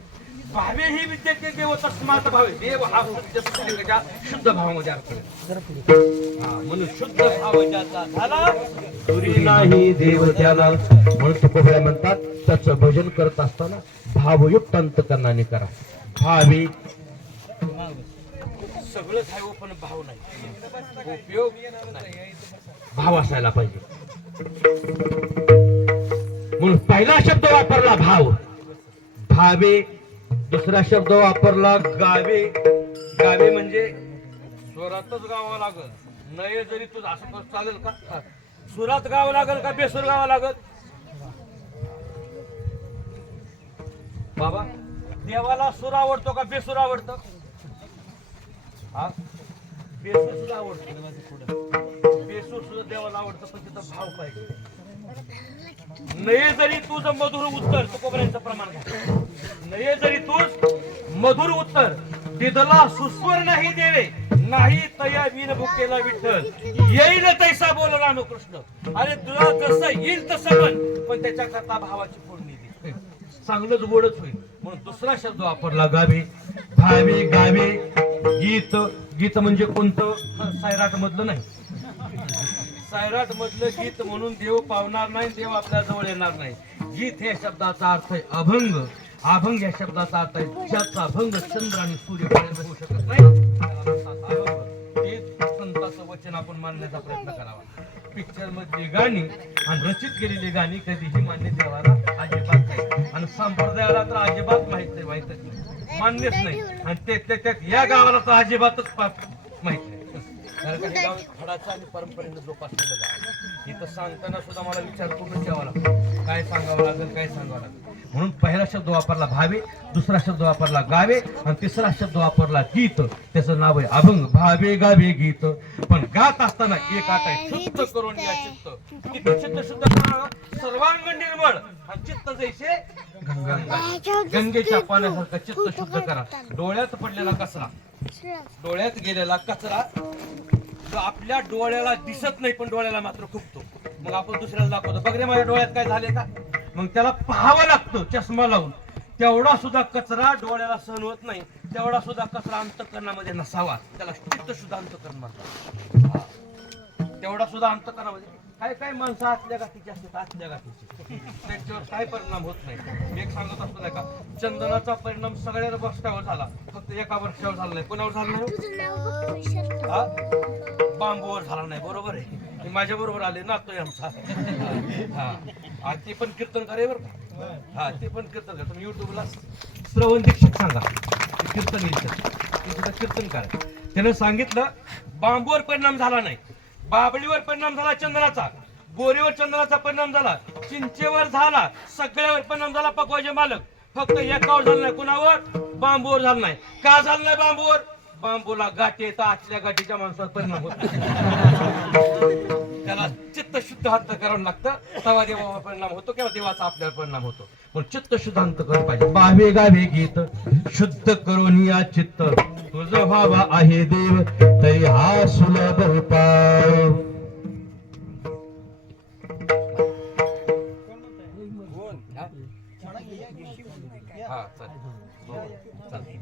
भावे ही विद्ये ते देव तस्मात भावे. देव हा शुद्ध भावामध्ये अर्थ. म्हणून शुद्ध भाव ज्याचा झाला दुरी नाही देव त्याला. म्हणून तुकोबरा म्हणतात त्याचं भजन करत असताना भावयुक्त अंतकरणाने करा. भावे सगळंच आहे पण भाव नाही, उपयोग नाही. भाव असायला पाहिजे. म्हणून पहिला शब्द वापरला भाव, भावे. दुसरा शब्द वापरला गावे. गावे म्हणजे स्वरातच गावा लागल. नये जरी तुझं असं चालेल का? सुरात गावं लागल का बेसूर गावं लागल? बाबा देवाला सूर आवडतो का बेसूर आवडतं? हा बेसूर सुद्धा आवडतो. बेसूर सुद्धा देवाला आवडतं पण तिथं भाव पाहिजे. नये जरी तुझं मधुर उत्तर, तुकोबऱ्यांचं प्रमाण घ्या. नये जरी तूच मधुर उत्तर दिदला सुस्वर नाही देवे नाही तया विन भुकेला विठ्ठल. येईल तैसा बोल रामकृष्ण. अरे तुला जसं येईल तसं पण त्याच्याकरता भावाची फोडणी दे, चांगलंच गोडच होईल. म्हणून दुसरा शब्द वापरला गावे. भावे गावे गीत. गीत म्हणजे कोणतं? सायराट मधलं नाही. सायराट मधलं गीत म्हणून देव पावणार नाही, देव आपल्या जवळ येणार नाही. गीत हे शब्दाचा अर्थ आहे अभंग. अभंग या शब्दाचा अर्थ आहे ज्याचा भंग चंद्र आणि सूर्य होऊ शकत नाही. संताचं वचन आपण मानण्याचा प्रयत्न करावा. पिक्चर मधली गाणी आणि रचित केलेली गाणी कधीही मान्य देवाला अजिबात नाही आणि संप्रदायाला तर अजिबात माहितच नाही, मान्यच नाही. आणि त्यात या गावाला तर अजिबातच माहित नाही. खडाचं आणि परंपरेनं जोपासलेलं गाव. इथं सांगताना सुद्धा मला विचार करून ठेवावा लागतो, काय सांगावं लागेल काय सांगावं लागेल. म्हणून पहिला शब्द वापरला भावे, दुसरा शब्द वापरला गावे आणि तिसरा शब्द वापरला गीत. त्याचं नाव आहे अभंग. भावे गावे गीत. पण गात असताना एक आट आहे, शुद्ध करून या चित्त. किती चित्त शुद्ध करावं? सर्वांग निर्मळ आणि चित्त जैसे गंगेच्या पाण्यासारखं चित्त शुद्ध करा. डोळ्यात पडलेला कचरा, डोळ्यात गेलेला कचरा जो आपल्या डोळ्याला दिसत नाही पण डोळ्याला मात्र खुपतो. मग आपण दुसऱ्याला दाखवतो, बघ रे माझ्या डोळ्यात काय झाले का. मग त्याला पाहावं लागतं चष्मा लावून. तेवढा सुद्धा कचरा डोळ्याला सहन होत नाही. तेवढा सुद्धा कचरा अंतःकरणामध्ये नसावा. त्याला चित्त शुद्ध अंतःकरण म्हणतात. तेवढा सुद्धा अंतःकरणामध्ये काय काय माणसं आतल्या गाठीची असतात, आतल्या गाठीची त्याच्यावर काय परिणाम होत नाही. एक सांगत असतो नाही का, चंदनाचा परिणाम सगळ्या वृक्षावर झाला, फक्त एका वृक्षावर झाला नाही. कोणावर झाला नाही? बांबूवर झाला नाही. बरोबर आहे. माझ्या बरोबर आले नातोय आमचा. हा ते पण कीर्तनकार आहे बरं का. हा ते पण कीर्तनकार. तुम्ही युट्यूबला श्रवण दीक्षित सांगा, कीर्तन येईल ते सुद्धा कीर्तनकार. त्यानं सांगितलं बांबूवर परिणाम झाला नाही, बाबळीवर परिणाम झाला चंदनाचा, गोरीवर चंदनाचा परिणाम झाला, चिंचेवर झाला, सगळ्यावर परिणाम झाला. पकवायचे मालक फक्त एकावर झाला नाही. कुणावर? बांबूवर झाला नाही. का झाला नाही बांबूवर? बांबूला गाठी येतं आतल्या गाठीच्या माणसावर परिणाम होतो. त्याला चित्त शुद्ध अंतःकरण लागतं, तेव्हा देवावर परिणाम होतो किंवा देवाचा आपल्यावर परिणाम होतो. पण चित्त शुद्ध अंतःकरण पाहिजे. पाहावे गावे गीत शुद्ध करून या चित्त तुझं व्हावा आहे देव तरी हा सुलभ उपाय. हा चालेल.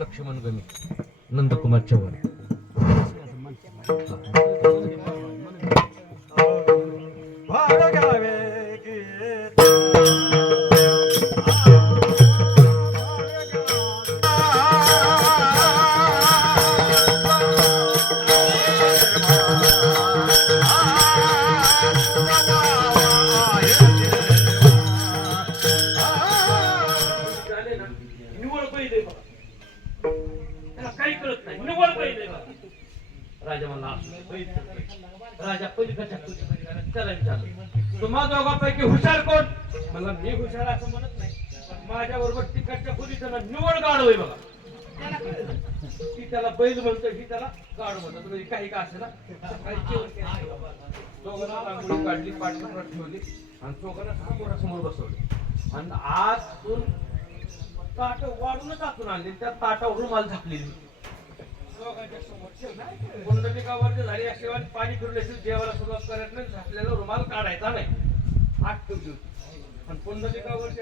लक्ष्मण गमी नंदकुमार चव्हाण. भार गावे गीत निवळ पहिले त्याला काही कळत नाही. निवळ पहिले राजा मला राजा पलीकडच्या त्याला विचारलं तुम्हा दोघांपैकी हुशार कोण? मला मी हुशार असं म्हणत नाही, माझ्या बरोबर तिकडच्या खोलीचं निवड गाढ होय बघा. ती त्याला बैल म्हणतो, ही त्याला गाढ म्हणतात. म्हणजे काही का असे ना सकाळी जेवण केलं, दोघांना रांगोळी काढली, पाठीवर ठेवली आणि दोघांना समोरासमोर बसवली आणि आतून ताट वाढूनच आतून आणली, त्या ताटावरून माल झाकलेली. पुंडलिकावरती झाली असेवानी पाणी फिरल्याशी देवाला सुरुवात करायची नाही, झाकलेला रुमाल काढायचा नाही. हात ठेवली आणि पुंडलिकावरती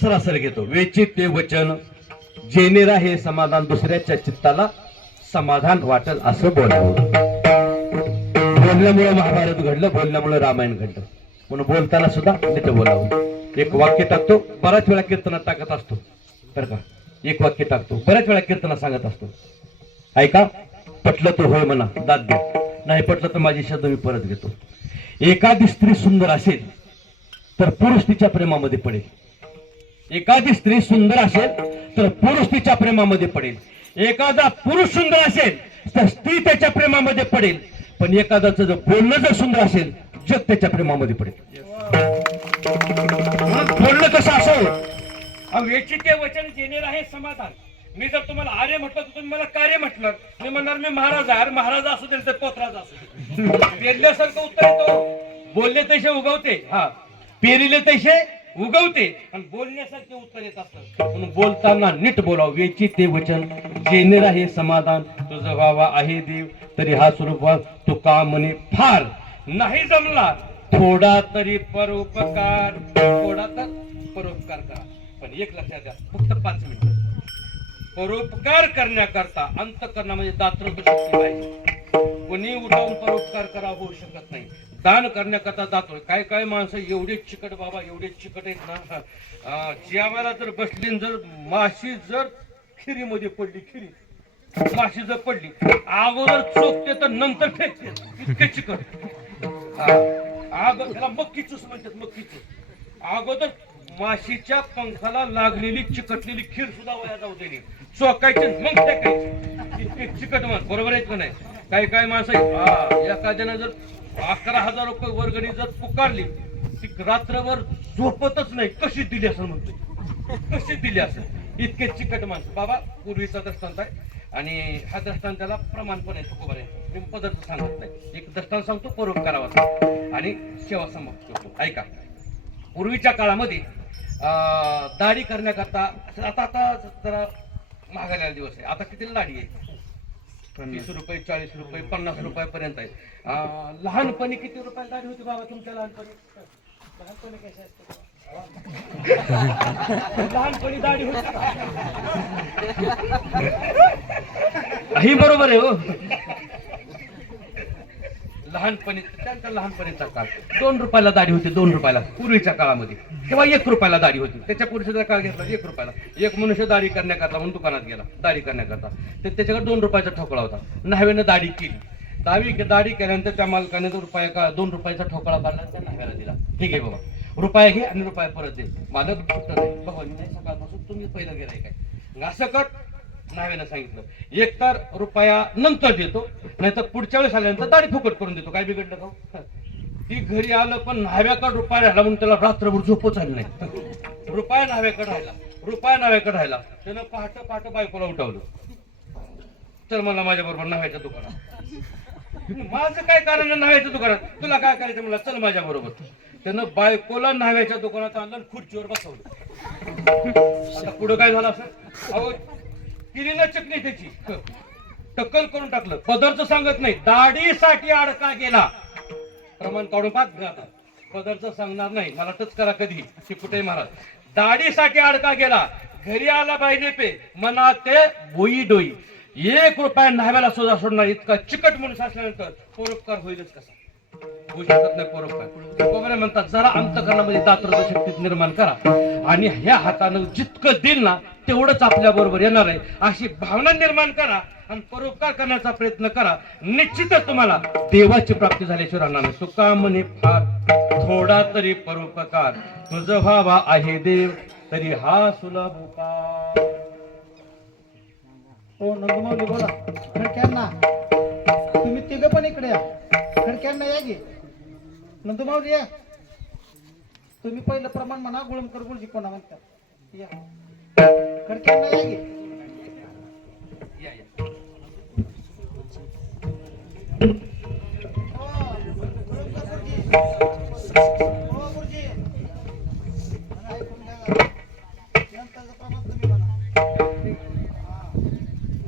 सरासरी घेतो. वेचित ते वचन जेनेरा हे समाधान दुसऱ्याच्या चित्ताला समाधान वाटेल असं बोलावं. बोलण्यामुळे महाभारत घडलं, बोलण्यामुळे रामायण घडलं. म्हणून बोलताना सुद्धा नीट बोलावं. एक वाक्य टाकतो, बऱ्याच वेळा कीर्तनात टाकत असतो बरं का. एक वाक्य टाकतो, बऱ्याच वेळा कीर्तनात सांगत असतो. ऐका, पटलं तर होय म्हणा, दाद द्या. नाही पटलं तर माझी शब्द मी परत घेतो. एखादी स्त्री सुंदर असेल तर पुरुष तिच्या प्रेमामध्ये पडेल. एखादी स्त्री सुंदर असेल तर पुरुष तिच्या प्रेमामध्ये पडेल. एखादा पुरुष सुंदर असेल तर स्त्री त्याच्या प्रेमामध्ये पडेल. पण एखाद्याचं जर बोलणं जर सुंदर असेल जग त्याच्या प्रेमामध्ये पडेल. बोलणं कसं असं वेचिते वचन जेनेरा हे समाधान. मी जर तुम्हाला आर्य म्हटलं तर तुम्ही मला कार्य म्हटलं. मी म्हणणार मी महाराज आहे. महाराज असू दे तर पोतराज असू दे. पेरल्यासारखं उत्तर येतो. बोलले तसे उगवते, हा पेरिले तसे उगवते आणि बोलण्यासारखे उत्तर येत असतं. म्हणून बोलताना नीट बोलावं. वेची ते वचन जेनेरा हे समाधान तुझं व्हावा आहे देव तरी हा स्वरूप तो का म्हणे फार नाही जमला थोडा तरी परोपकार. थोडा तर परोपकार करा. पण एक लक्षात द्या, फक्त 5 मिनिटं. परोपकार करण्याकरता अंतःकरणामध्ये दातृत्व शक्ती पाहिजे. कोणी उठावून परोपकार करा होऊ शकत नाही. दान करण्याकरता दातृ. काय काय माणसं एवढे चिकट बाबा, एवढे चिकट आहेत ना. जेवायला जर बसली, जर माशी जर खिरीमध्ये पडली, खिरी माशी जर पडली अगोदर चोखते तर नंतर फेकते इतके चिकट. त्याला मक्की चूस म्हणतात, मक्की चूस. अगोदर माशीच्या पंखाला लागलेली चिकटलेली खीर सुद्धा वया जाऊ देणे, चोकायचे मग टाकायचे, इतके चिकट माणस. बरोबर आहे का नाही? काही काही माणसं एखाद्यानं जर 11,000 रुपये वर्गणी जर पुकारली ती रात्रभर झोपतच नाही. कशी दिली असं म्हणतोय, कशी दिली असं, इतके चिकट माणसं. बाबा पूर्वीचा दृष्टांत आहे आणि हा दृष्टांत त्याला प्रमाण पण आहे. तुकोबार आहे, मी पदार्थ सांगत नाही. एक दृष्टांत सांगतो परोपकाराचा आणि सेवा समाप्त करतो. ऐका. पूर्वीच्या काळामध्ये दाढी करण्याकरता आता जरा महागायला दिवस आहे. आता किती दाढी आहे? 30 रुपये, 40 रुपये, 50 रुपयापर्यंत आहे. लहानपणी किती रुपयाला दाढी होती बाबा तुमच्या लहानपणी? लहानपणी कशी असते? लहानपणी दाढी होती ही बरोबर आहे हो. लहानपणी त्यांच्या लहानपणीचा काळ 2 रुपयाला दाढी होती, 2 रुपयाला पूर्वीच्या काळामध्ये. किंवा 1 रुपयाला दाढी होती. त्याच्या पुरुषाचा काळ घेतला 1 रुपयाला. एक मनुष्य दाढी करण्याकरता म्हणून दुकानात गेला दाढी करण्याकरता, तर त्याच्याकडे 2 रुपयाचा ठोकळा होता. न्हाव्यानं दाढी केली. दाढी केल्यानंतर त्या मालकाने 2 रुपयाचा ठोकळा काढला, त्या न्हाव्याला दिला. ठीक आहे बाबा, रुपया घे आणि रुपया परत दे. मालक बाबा नाही, सकाळपासून तुम्ही पहिलं गेलाय काय? असं कट न्हाव्यानं सांगितलं. एकतर रुपया नंतर देतो, नाहीतर पुढच्या वेळेस आल्यानंतर दाढी फुकट करून देतो. काय बिघडलं का? ती घरी आलं पण न्हाव्याकडे रुपया राहिला म्हणून त्याला रात्रभर झोपच आली नाही. रुपया न्हाव्याकडे राहिला. त्यानं पहाटे बायकोला उठवलं, चल मला माझ्या बरोबर न्हाव्याच्या दुकानात. माझं काय कारण आहे न्हाव्याच्या दुकानात? तुला काय करायचं मला, चल माझ्या बरोबर. त्यानं बायकोला न्हाव्याच्या दुकानात आणलं, खुर्चीवर बसवलं. आता पुढं काय झालं असं? अहो केली ना चटणी त्याची, टक्कल करून टाकलं. पदरचं सांगत नाही, दाढीसाठी अडका गेला. प्रमाण काढून पाहत आता पदरचं सांगणार नाही, मला टच करा कधी ते कुठे महाराज. दाढीसाठी अडका गेला, घरी आला पाहिजे पे मना ते बोई डोई. 1 रुपया न्हाव्याला सुद्धा सोडणार इतका चिकट माणूस असल्यानंतर परोपकार होईलच कसा? होऊ शकत नाही परोपकार. म्हणतात जरा अंतकरणामध्ये दातृत्व शक्ती निर्माण करा आणि ह्या हातानं जितकं देईल ना तेवढंच आपल्या बरोबर येणार आहे, अशी भावना निर्माण करा आणि परोपकार करण्याचा प्रयत्न करा. निश्चितच तुम्हाला देवाची प्राप्ती झाल्याशिवाय राहणार नाही. तुका म्हणे फार थोडा तरी परोपकार, तुझं व्हावा आहे देव तरी हा सुलभ उपाय. हो नंदुमावली बोला. खडक्यांना तुम्ही तिघं पण इकडे या. खडक्यांना या गे. नंदुमावली या. तुम्ही पहिलं प्रमाण म्हणा, गुळमकर गुळजी कोणा म्हणतात. या खडक्यांना या गे.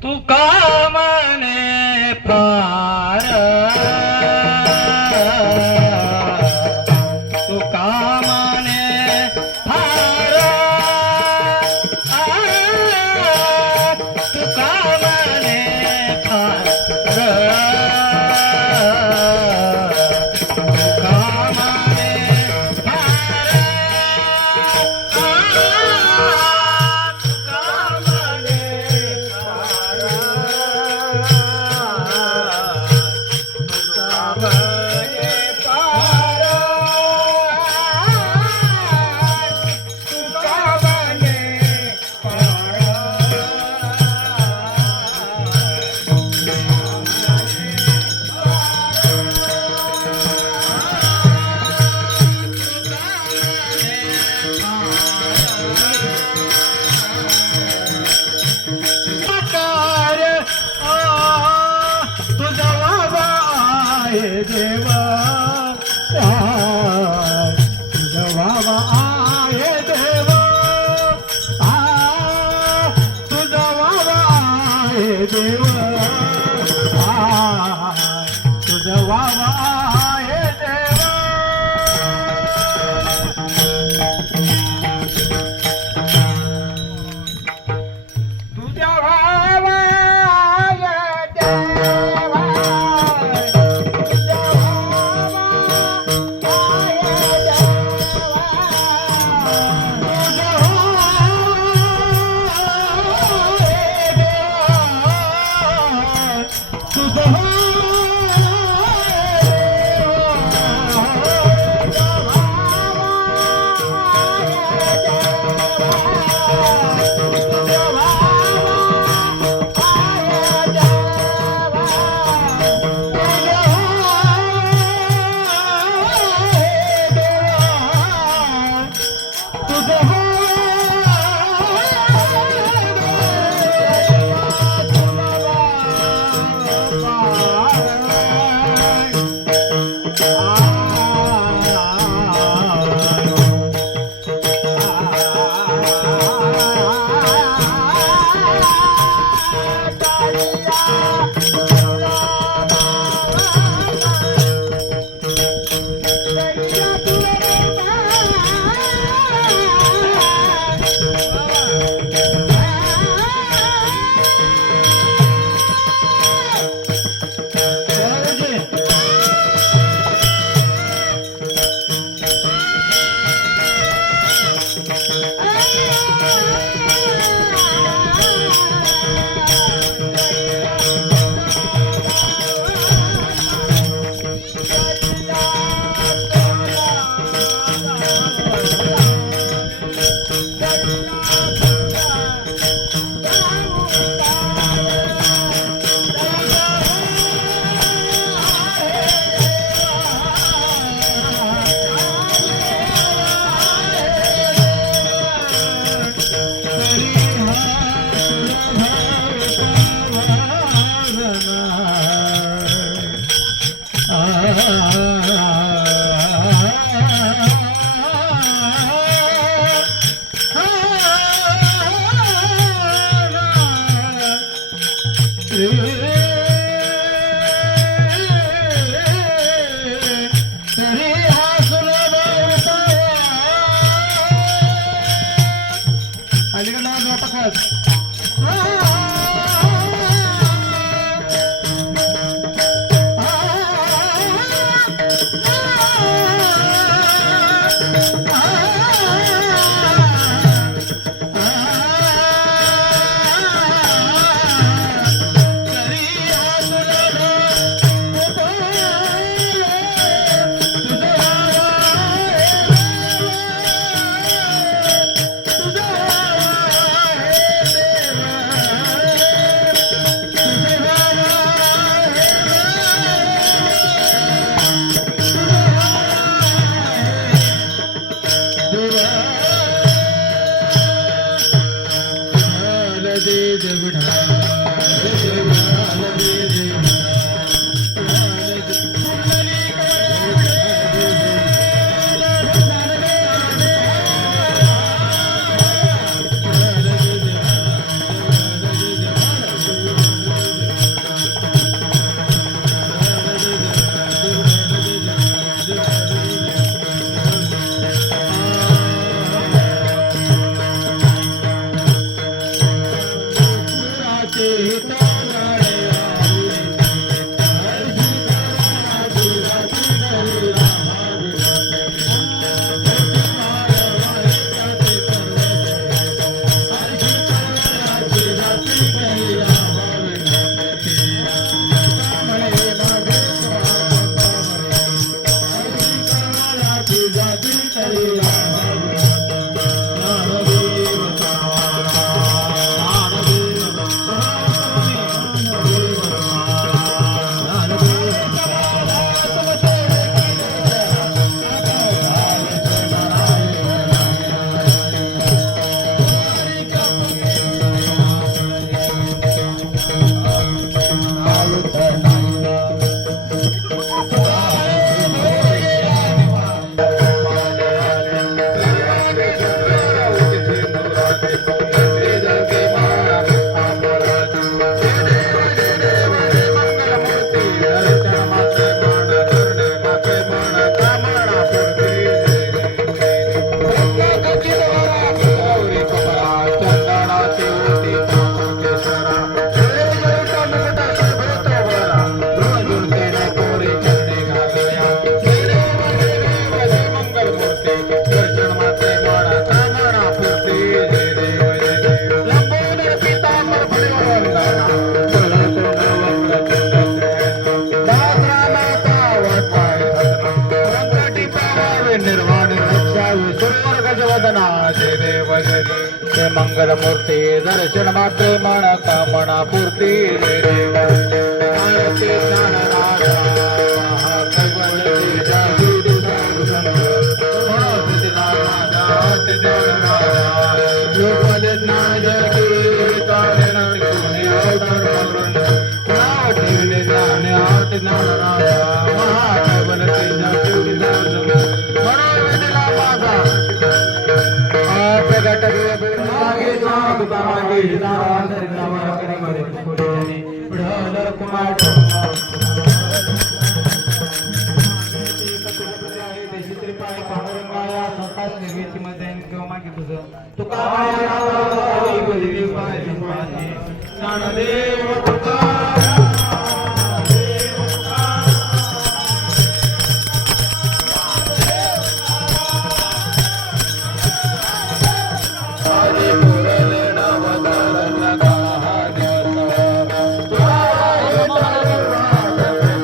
तुका म्हणे फार, तुका म्हणे फार, तुका म्हणे फार, तुका म्हणे फार, देवा तुझा वावा आहे देवा, तुझा वावा आहे देवा, तुझा वावा आहे देवा. तुझ्या वावा देवा, तुझ्या वावा अलीकडला माझा खास हे मंगलमूर्ती दर्शन मात्रे मन कामना पूर्ती आरती ज्ञानराजा कैवल्य जागी लोकल ज्ञान जगी तारण त्रिगुणी अवतार करून नाव ठेवले ज्ञान आत ज्ञानराजा महाकैवल्य जागी मनोविदला माझा प्रगट मागे नाग मागे नारायण नामा करी मरे पुढे पुढे कुमार तुका